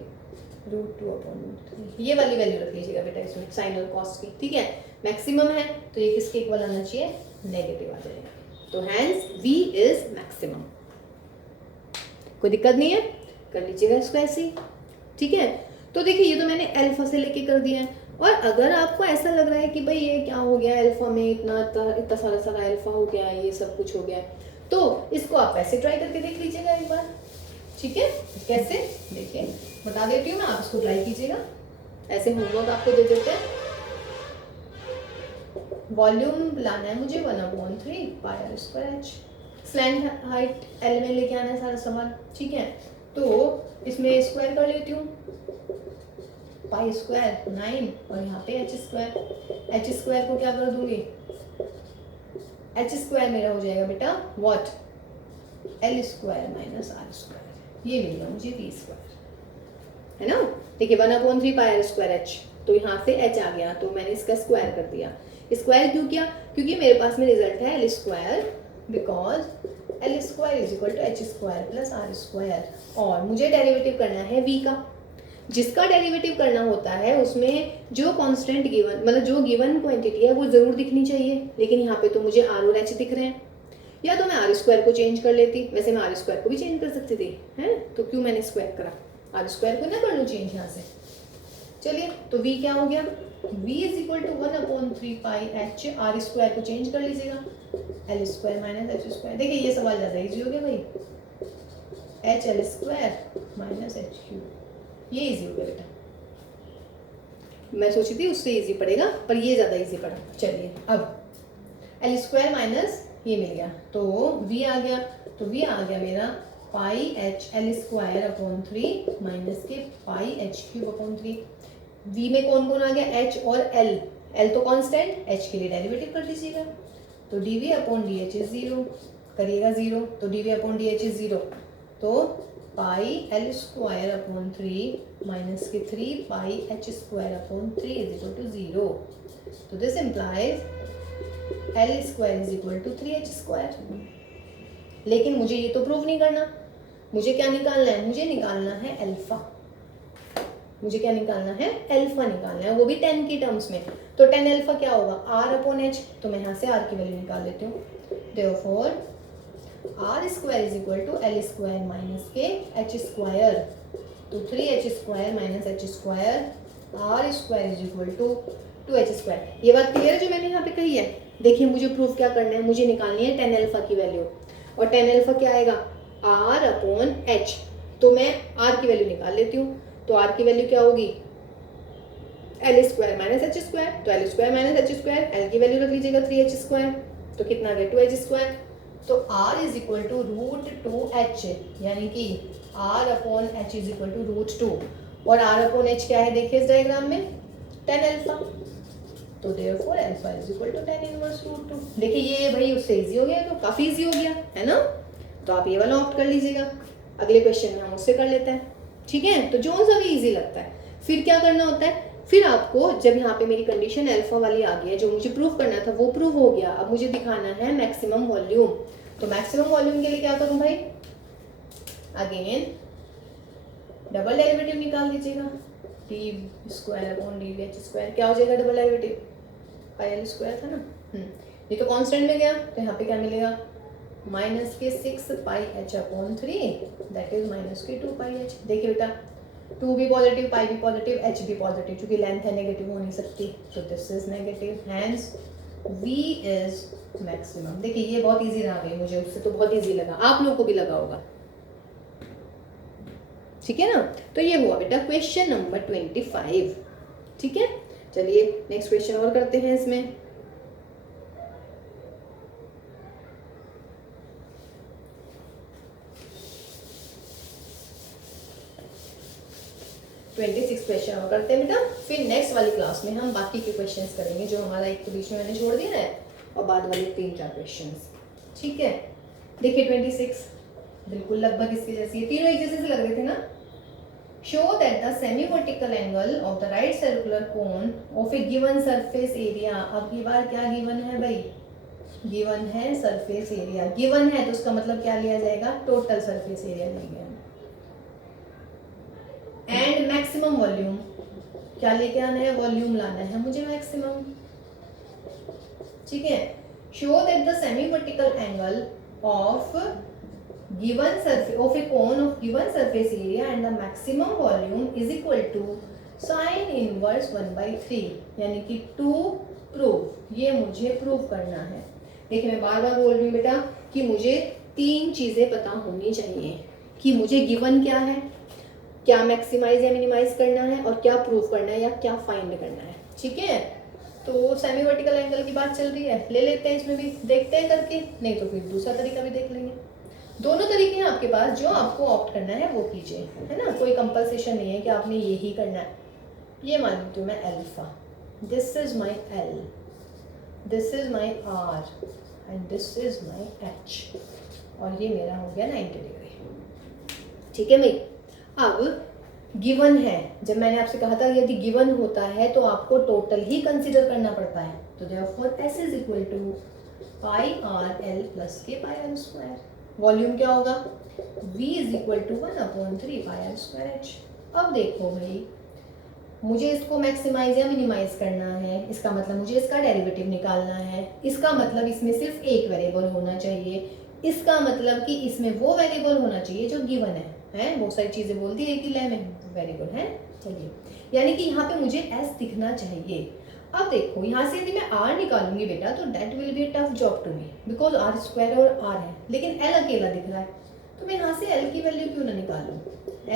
root 2 upon root 3, ये वाली वैल्यू रख लीजिएगा बेटा इसमें साइन और कॉस की, ठीक है। मैक्सिमम है तो ये किसके इक्वल आना चाहिए, नेगेटिव आ जाएगा, तो हैंस v इज मैक्सिमम, कोई दिक्कत नहीं है, कर लीजिएगा इसको ऐसे ही, ठीक है। तो देखिए ये तो मैंने अल्फा से लेके कर दिया है, और अगर आपको ऐसा लग रहा है कि भाई ये क्या हो गया अल्फा में इतना सारा अल्फा हो गया, ये सब कुछ हो गया, तो इसको आप ऐसे ट्राई करके देख लीजिएगा एक बार, ठीक है। कैसे देखिए बता देती हूँ मैं, आप इसको ट्राई कीजिएगा। ऐसे होमवर्क आपको दे देते हैं। वॉल्यूम लाना है मुझे 1/3 pi are square h. Slant height l में लेके आना है सारा सामान, ठीक है। तो इसमें स्क्वायर कर लेती हूँ, पाई स्क्वायर 9 और यहाँ पे एच स्क्वायर। एच स्क्वायर को क्या कर दूंगी, एच स्क्वायर मेरा हो जाएगा बेटा what, L square minus R square, ये मिलेगा मुझे वी स्क्वायर, है ना। देखिए 1/3 पाई आर स्क्वायर एच, तो यहाँ से एच आ गया तो मैंने इसका स्क्वायर कर दिया। स्क्वायर क्यों किया, क्योंकि मेरे पास में रिजल्ट है L square, because L square is equal to H square plus are square. और मुझे डेरिवेटिव करना है वी का, जिसका डेरिवेटिव करना होता है उसमें जो कांस्टेंट गिवन, मतलब जो गिवन क्वांटिटी है वो जरूर दिखनी चाहिए, लेकिन यहाँ पे तो मुझे आर और एच दिख रहे हैं। या तो मैं आर स्क्वायर को चेंज कर लेती, वैसे मैं आर स्क्वायर को भी चेंज कर सकती थी, है, तो क्यों मैंने स्क्वायर करा, आर स्क्वायर को ना कर लूँ चेंज यहाँ से। चलिए तो v क्या हो गया, v is equal to 1/3 pi H, R square को चेंज कर लीजिएगा, L square minus H square. देखिए ये सवाल ज़्यादा इजी हो गया भाई, H L square minus H cube, ये इजी हो गया बेटा। मैं सोची थी उससे इजी पड़ेगा पर ये ज़्यादा इजी पड़ा। चलिए अब एल स्क्वायर माइनस ये मिल गया तो v आ गया, तो v आ गया मेरा pi h L square upon 3 minus के pi h cube upon 3। v में कौन कौन आ गया, h और l, l तो कांस्टेंट, h के लिए डेरिवेटिव कर दीजिएगा, तो dv upon d h is 0, करिएगा 0, तो dv upon d h is 0, तो pi l square upon 3 minus के 3 pi h square upon 3 is equal to 0। तो this implies l square is equal to 3h square. लेकिन मुझे ये तो प्रूव नहीं करना, मुझे क्या निकालना है, मुझे निकालना है अल्फा, मुझे क्या निकालना है, अल्फा निकालना है, वो भी 10 की टर्म्स में। तो 10 अल्फा क्या होगा, आर अपॉन एच, तो मैं यहाँ से आर की वैल्यू निकाल लेती हूँ। Therefore R square is equal to L square minus के एच स्क्वायर, तो 3h square minus H square, are square is equal to 2h square. ये बात क्लियर है जो मैंने यहाँ पे कही है। देखिए मुझे प्रूफ क्या करना है, मुझे निकालनी है 10 अल्फा की वैल्यू, और 10 अल्फा क्या आएगा, आर अपॉन एच, तो मैं आर की वैल्यू निकाल लेती हूँ। तो आर की वैल्यू क्या होगी, l square minus H square, तो l square minus H square, l की वैल्यू रख लीजिएगा 3h स्क्वायर, तो कितना आ गया 2h स्क्वायर। तो r is equal to √2h, यानी कि r upon h is equal to √2, और r अपॉन h क्या है देखिए इस डायग्राम में 10 अल्फा, तो therefore alpha is equal to 10 inverse √2। देखिए ये भाई उससे इजी हो गया, तो काफी इजी हो गया है ना, तो आप ये वाला ऑप्ट कर लीजिएगा। अगले क्वेश्चन में हम उससे कर लेते हैं, ठीक है। तो जो सा भी इजी लगता है, फिर क्या करना होता है, फिर आपको जब यहाँ पे मेरी कंडीशन अल्फा वाली आ गई है, जो मुझे प्रूफ करना था वो प्रूफ हो गया, अब मुझे दिखाना है मैक्सिमम वॉल्यूम। तो मैक्सिमम वॉल्यूम के लिए क्या करूँ भाई, अगेन डबल डेरिवेटिव निकाल दीजिएगा, D square upon d H square, क्या हो जाएगा डबल डेरिवेटिव, पाई एल स्क्वायर था ना, ये तो कांस्टेंट में गया, तो यहाँ पे क्या मिलेगा, माइनस के 6 pi h upon 3, that is minus के 2 पाई एच। देखिए बेटा 2 भी पॉजिटिव, पाई भी पॉजिटिव, एच भी पॉजिटिव, क्योंकि लेंथ है नेगेटिव हो नहीं सकती, तो this is negative, hence v is maximum. देखिए ये बहुत इजी रहा भाई, मुझे उससे तो बहुत इजी लगा, आप लोगों को भी लगा होगा, ठीक है ना। तो ये हुआ बेटा क्वेश्चन नंबर 25, ठीक है। चलिए नेक्स्ट क्वेश्चन और करते हैं इसमें। क्वेश्चन और करते हैं बेटा, फिर नेक्स्ट वाली क्लास में हम बाकी के क्वेश्चंस करेंगे, जो हमारा एक तो बीच में मैंने छोड़ दिया है, और बाद वाले 3-4 क्वेश्चंस, ठीक है। देखिए 26 बिल्कुल लगभग इसके जैसी है, तीनों एक जैसे से लग रहे थे ना। Show that the semi vertical angle of the right circular cone of A given surface area. अब की बार क्या गिवन है भाई, गिवन है सरफेस एरिया, गिवन है तो उसका मतलब क्या लिया जाएगा, टोटल सरफेस एरिया लिया गया, एंड मैक्सिमम वॉल्यूम, क्या लेके आना है, वॉल्यूम लाना है मुझे मैक्सिमम, ठीक है। Show that the semi vertical angle of given surface of a cone of given surface area and the maximum volume is equal to sine inverse 1/3, यानी कि टू प्रूव, ये मुझे प्रूव करना है। देखिए मैं बार बार बोल रही हूँ बेटा कि मुझे 3 चीजें पता होनी चाहिए, कि मुझे गिवन क्या है, क्या मैक्सिमाइज या मिनिमाइज करना है और क्या प्रूव करना है या क्या फाइंड करना है, ठीक है। तो सेमी वर्टिकल एंगल की बात चल रही है, ले लेते हैं इसमें भी, देखते हैं करके, नहीं तो फिर दूसरा तरीका भी देख लेंगे। दोनों तरीके हैं आपके पास, जो आपको ऑप्ट करना है वो कीजिए, है ना, कोई कंपल्सेशन नहीं है कि आपने यही करना है। ये मान लेती हूँ मैं alpha, this is my L, this is my R and this is my H, और ये मेरा हो गया 90 डिग्री, ठीक है भाई। अब गिवन है, जब मैंने आपसे कहा था यदि गिवन होता है तो आपको टोटल ही कंसीडर करना पड़ता है, तो therefore S is equal to pi R L plus के पाई आर स्क्वायर। वॉल्यूम क्या होगा, V is equal to 1/3 pi are square H. अब देखो भाई, मुझे इसको मैक्सिमाइज या मिनिमाइज करना है, इसका मतलब मुझे इसका डेरिवेटिव निकालना है, इसका मतलब इसमें सिर्फ एक वेरिएबल होना चाहिए, इसका मतलब कि इसमें वो वेरिएबल होना चाहिए जो गिवन है, बहुत सारी चीजें बोल दी एक ही लाइन में, वेरिएबल है। चलिए, यानी कि यहाँ पे मुझे S दिखना चाहिए। अब देखो यहाँ से यदि मैं R निकालूंगी बेटा, तो that will be a tough job to me, because R square और R है, लेकिन L अकेला दिख रहा है, तो मैं यहाँ से L की वैल्यू क्यों ना निकालूं,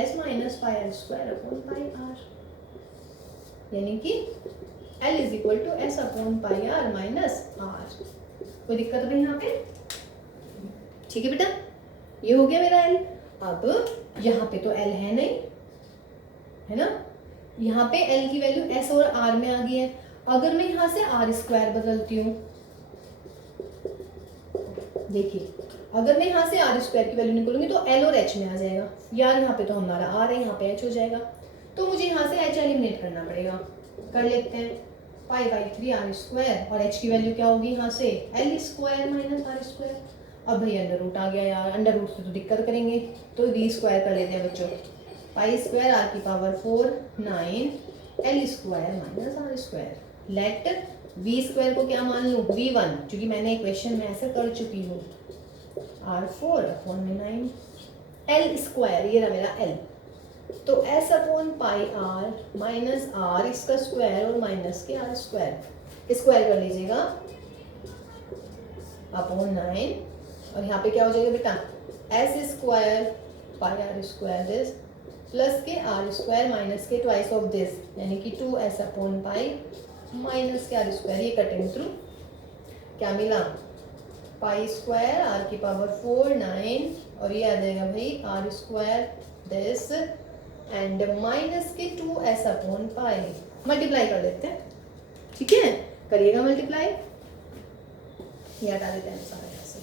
S minus pi are square upon pi R, यानी कि L is equal to S upon pi R minus R। कोई दिक्कत नहीं यहाँ पे, ठीक है बेटा, ये हो गया मेरा L। अब यहाँ पे तो L है नहीं, है ना, यहाँ पे L की वैल्यू S और R में आ गई है। अगर मैं यहाँ से R स्क्वायर बदलती हूँ, देखिए अगर मैं यहाँ से R स्क्वायर की वैल्यू निकालूंगी तो L और H में आ जाएगा, यार यहाँ पे तो हमारा R है, यहाँ पे H हो जाएगा, तो मुझे यहाँ से H एलिमिनेट करना पड़ेगा। कर लेते हैं, पाई बाई 3 R स्क्वायर, और H की वैल्यू क्या होगी यहाँ से, L स्क्वायर माइनस R स्क्वायर। अब भाई अंडर रूट आ गया यार, अंडर रूट से तो दिक्कत करेंगे, तो V स्क्वायर कर लेते हैं बच्चों, पाई स्क्वायर R की पावर 4 9 L स्क्वायर माइनस R स्क्वायर। लेट V स्क्वायर को क्या मान लूँ, V1, क्योंकि मैंने इक्वेशन में ऐसा कर चुकी हूँ, R4 अपॉन में 9 L स्क्वायर, ये रहा मेरा L, तो S अपॉन पाई R माइनस R, इसका स्क्वायर और माइनस के R स्क्वायर, स्क्वायर कर लीजिएगा अपॉन 9, और यहाँ पे क्या हो जाएगा बेटा, S square pi R square this plus के R स्क्वायर माइनस के ट्वाइस ऑफ दिस, यानी कि 2S अपॉन पाई माइनस के R स्क्वायर, ये कटिंग थ्रू क्या मिला, पाई स्क्वायर R की पावर 4 9, और ये आ जाएगा भाई R square this and minus के 2S अपॉन पाई, मल्टीप्लाई कर देते हैं, ठीक है, करिएगा मल्टीप्लाई, ये हटा देते हैं सारा यहाँ से।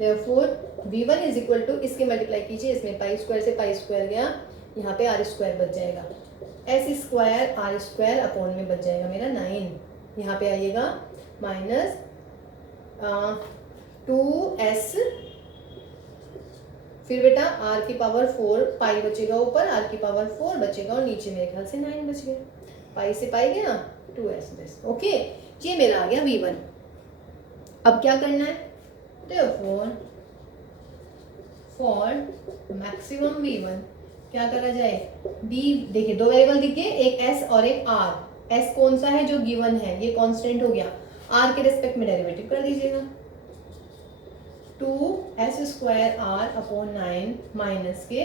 Therefore V1 इज इक्वल टू, इसके मल्टीप्लाई कीजिए, इसमें पाई स्क्वायर से पाई स्क्वायर गया, यहाँ पे R स्क्वायर बच जाएगा, S square R square upon में बच जाएगा मेरा 9, यहाँ पे आइएगा माइनस 2S, फिर बेटा R की पावर 4, पाई बचेगा ऊपर, R की पावर 4 बचेगा, और नीचे मेरे ख्याल से 9 बच गया, पाई से पाई गया 2S दिस, ओके, ये मेरा आ गया V1। अब क्या करना है, Therefore, for maximum V1 क्या करा जाए, B, देखिए दो वेरिएबल दिखे, एक S और एक R, S कौन सा है जो गिवन है, ये कांस्टेंट हो गया, R के रिस्पेक्ट में डेरिवेटिव कर दीजिएगा, 2S square R upon 9 minus के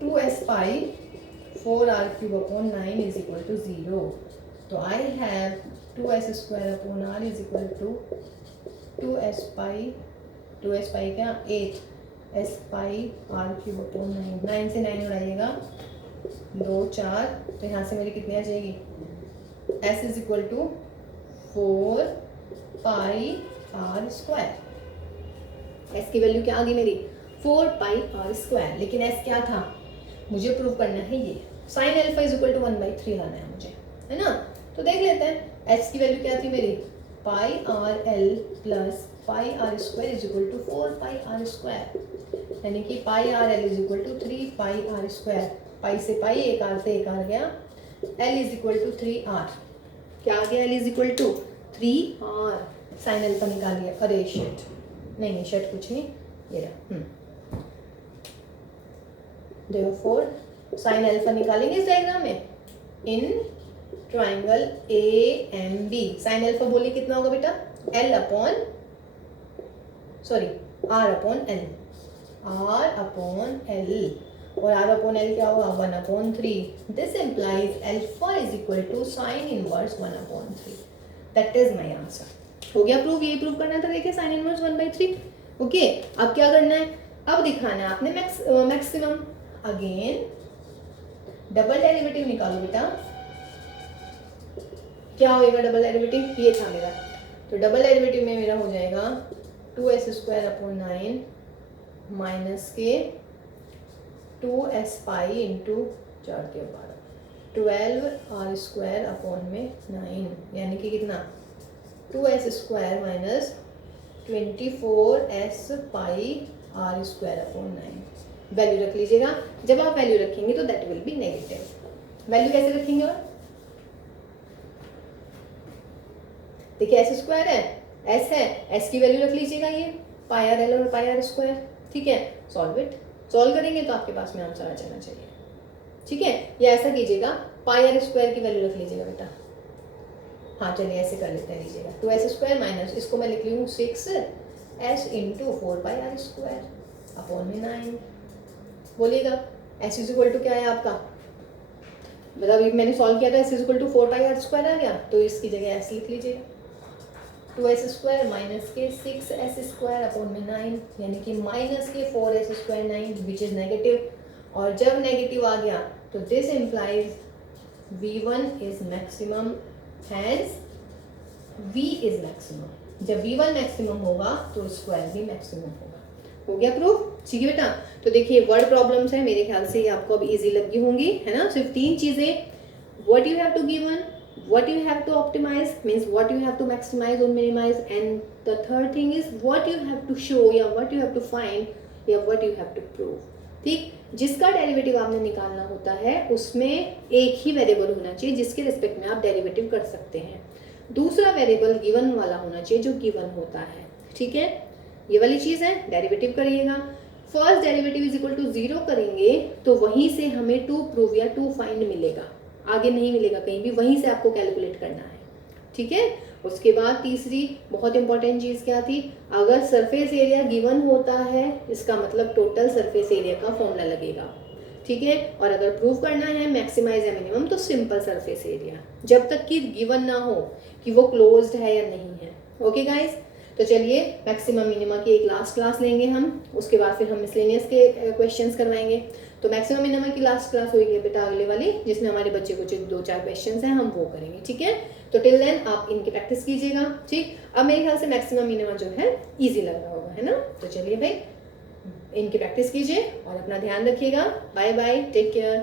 2S pi 4R cube upon 9 is equal to 0, तो I have 2S square upon R is equal to 2S pi क्या 8S पाई R क्यूब अपॉन 9 से 9 उड़ाइएगा, 2 4, तो यहाँ से मेरी कितनी आ जाएगी, S is equal to 4 pi R square, S की वैल्यू क्या आ गई मेरी, 4 पाई R स्क्वायर, लेकिन S क्या था, मुझे प्रूव करना है ये, sine alpha is equal to 1/3 लाना है मुझे, है ना, तो देख लेते हैं, S की वैल्यू क्या थी मेरी, pi R L plus pi are square is equal to 4 pi are square, यानी कि pi are l is equal to 3 pi are square, pi से पाई, एक आर से एक आर गया, L is equal to 3R, क्या आ गया, L is equal to 3R, sine alpha निकाल लिया, अरे शिट, नहीं शिट कुछ नहीं, ये रहा, देयरफॉर साइन अल्फा निकालेंगे इस डायग्राम में, in triangle AMB, sine alpha बोलिए कितना होगा बेटा, L upon, sorry R upon L, R upon L, और R अपॉन L क्या होगा 1/3. This implies alpha is equal to sine inverse 1/3. That is my answer. हो गया प्रूफ, यही प्रूफ करना था. देखिए साइन इनवर्स 1/3. ओके, अब क्या करना है, अब दिखाना है आपने मैक्सिमम. अगेन डबल डेरिवेटिव निकालो बेटा. क्या होएगा डबल डेरिवेटिव, ये था मेरा. तो डबल डेरिवेटिव में मेरा हो जाएगा 2s² अपॉन 9 माइनस के 2s पाई इंटू 4 के 12, 12r² अपॉन में 9, यानी कि कितना 2s² माइनस 24s पाई r² अपॉन 9. वैल्यू रख लीजिएगा. जब आप वैल्यू रखेंगे तो that will B negative. Value कैसे रखेंगे, और देखिए s² है, s है, s की वैल्यू रख लीजिएगा, ये पाई r l और पाई r². ठीक है, सॉल्व इट. सॉल्व करेंगे तो आपके पास में आंसर आ जाना चाहिए. ठीक है, या ऐसा कीजिएगा, पाई r² की वैल्यू रख लीजिएगा बेटा. हाँ चलिए ऐसे कर लेते हैं, लीजिएगा 2s² माइनस, इसको मैं लिख लूँ 6s into 4 pi r² upon में 9. बोलिएगा s इज इक्वल टू क्या है आपका, मतलब मैंने सॉल्व किया था s is equal to 4 pi r² आ गया, तो इसकी जगह s लिख लीजिएगा. 2s² माइनस के 6s² अपॉन में 9, यानी कि माइनस के 4s² 9 विच इज नेगेटिव. और जब नेगेटिव आ गया तो this implies v1 is maximum, hence v is maximum. जब v1 मैक्सिमम होगा तो स्क्वायर भी मैक्सिमम होगा. हो गया प्रूफ. ठीक है बेटा, तो देखिए वर्ड प्रॉब्लम्स है, मेरे ख्याल से ये आपको अब इजी लगी होंगी, है ना. सिर्फ 3 चीजें, what you have to given, what you have to optimize means what you have to maximize or minimize, and the third thing is what you have to show या what you have to find या what you have to prove. ठीक, जिसका डेरिवेटिव आपने निकालना होता है उसमें एक ही वेरिएबल होना चाहिए जिसके रिस्पेक्ट में आप डेरिवेटिव कर सकते हैं. दूसरा वेरिएबल गिवन वाला होना चाहिए जो गिवन होता है. ठीक है, ये वाली चीज़ है. डेरिवेटिव करिएगा, first derivative is equal to 0 करेंगे तो वहीं से हमें टू प्रूव या टू फाइंड मिलेगा, आगे नहीं मिलेगा कहीं भी, वहीं से आपको कैलकुलेट करना है. ठीक है, उसके बाद तीसरी बहुत इंपॉर्टेंट चीज़ क्या थी, अगर सरफेस एरिया गिवन होता है इसका मतलब टोटल सरफेस एरिया का फॉर्मूला लगेगा. ठीक है, और अगर प्रूव करना है मैक्सिमाइज या मिनिमम तो सिंपल सरफेस एरिया, जब तक कि गिवन ना हो कि वो क्लोज्ड है या नहीं है. ओके गाइज, तो चलिए मैक्सिमम मिनिमा की एक लास्ट क्लास लेंगे हम, उसके बाद फिर हम मिसलेनियस के क्वेश्चंस करवाएंगे. तो मैक्सिमम मिनिमा की लास्ट क्लास होगी बेटा अगले वाली, जिसमें हमारे बच्चे कुछ 2-4 क्वेश्चंस हैं, हम वो करेंगे. ठीक है, तो टिल देन आप इनकी प्रैक्टिस कीजिएगा. ठीक, अब मेरे ख्याल से मैक्सिमम मिनिमा जो है ईजी लग रहा होगा, है ना. तो चलिए भाई इनकी प्रैक्टिस कीजिए और अपना ध्यान रखिएगा. Bye bye, take care.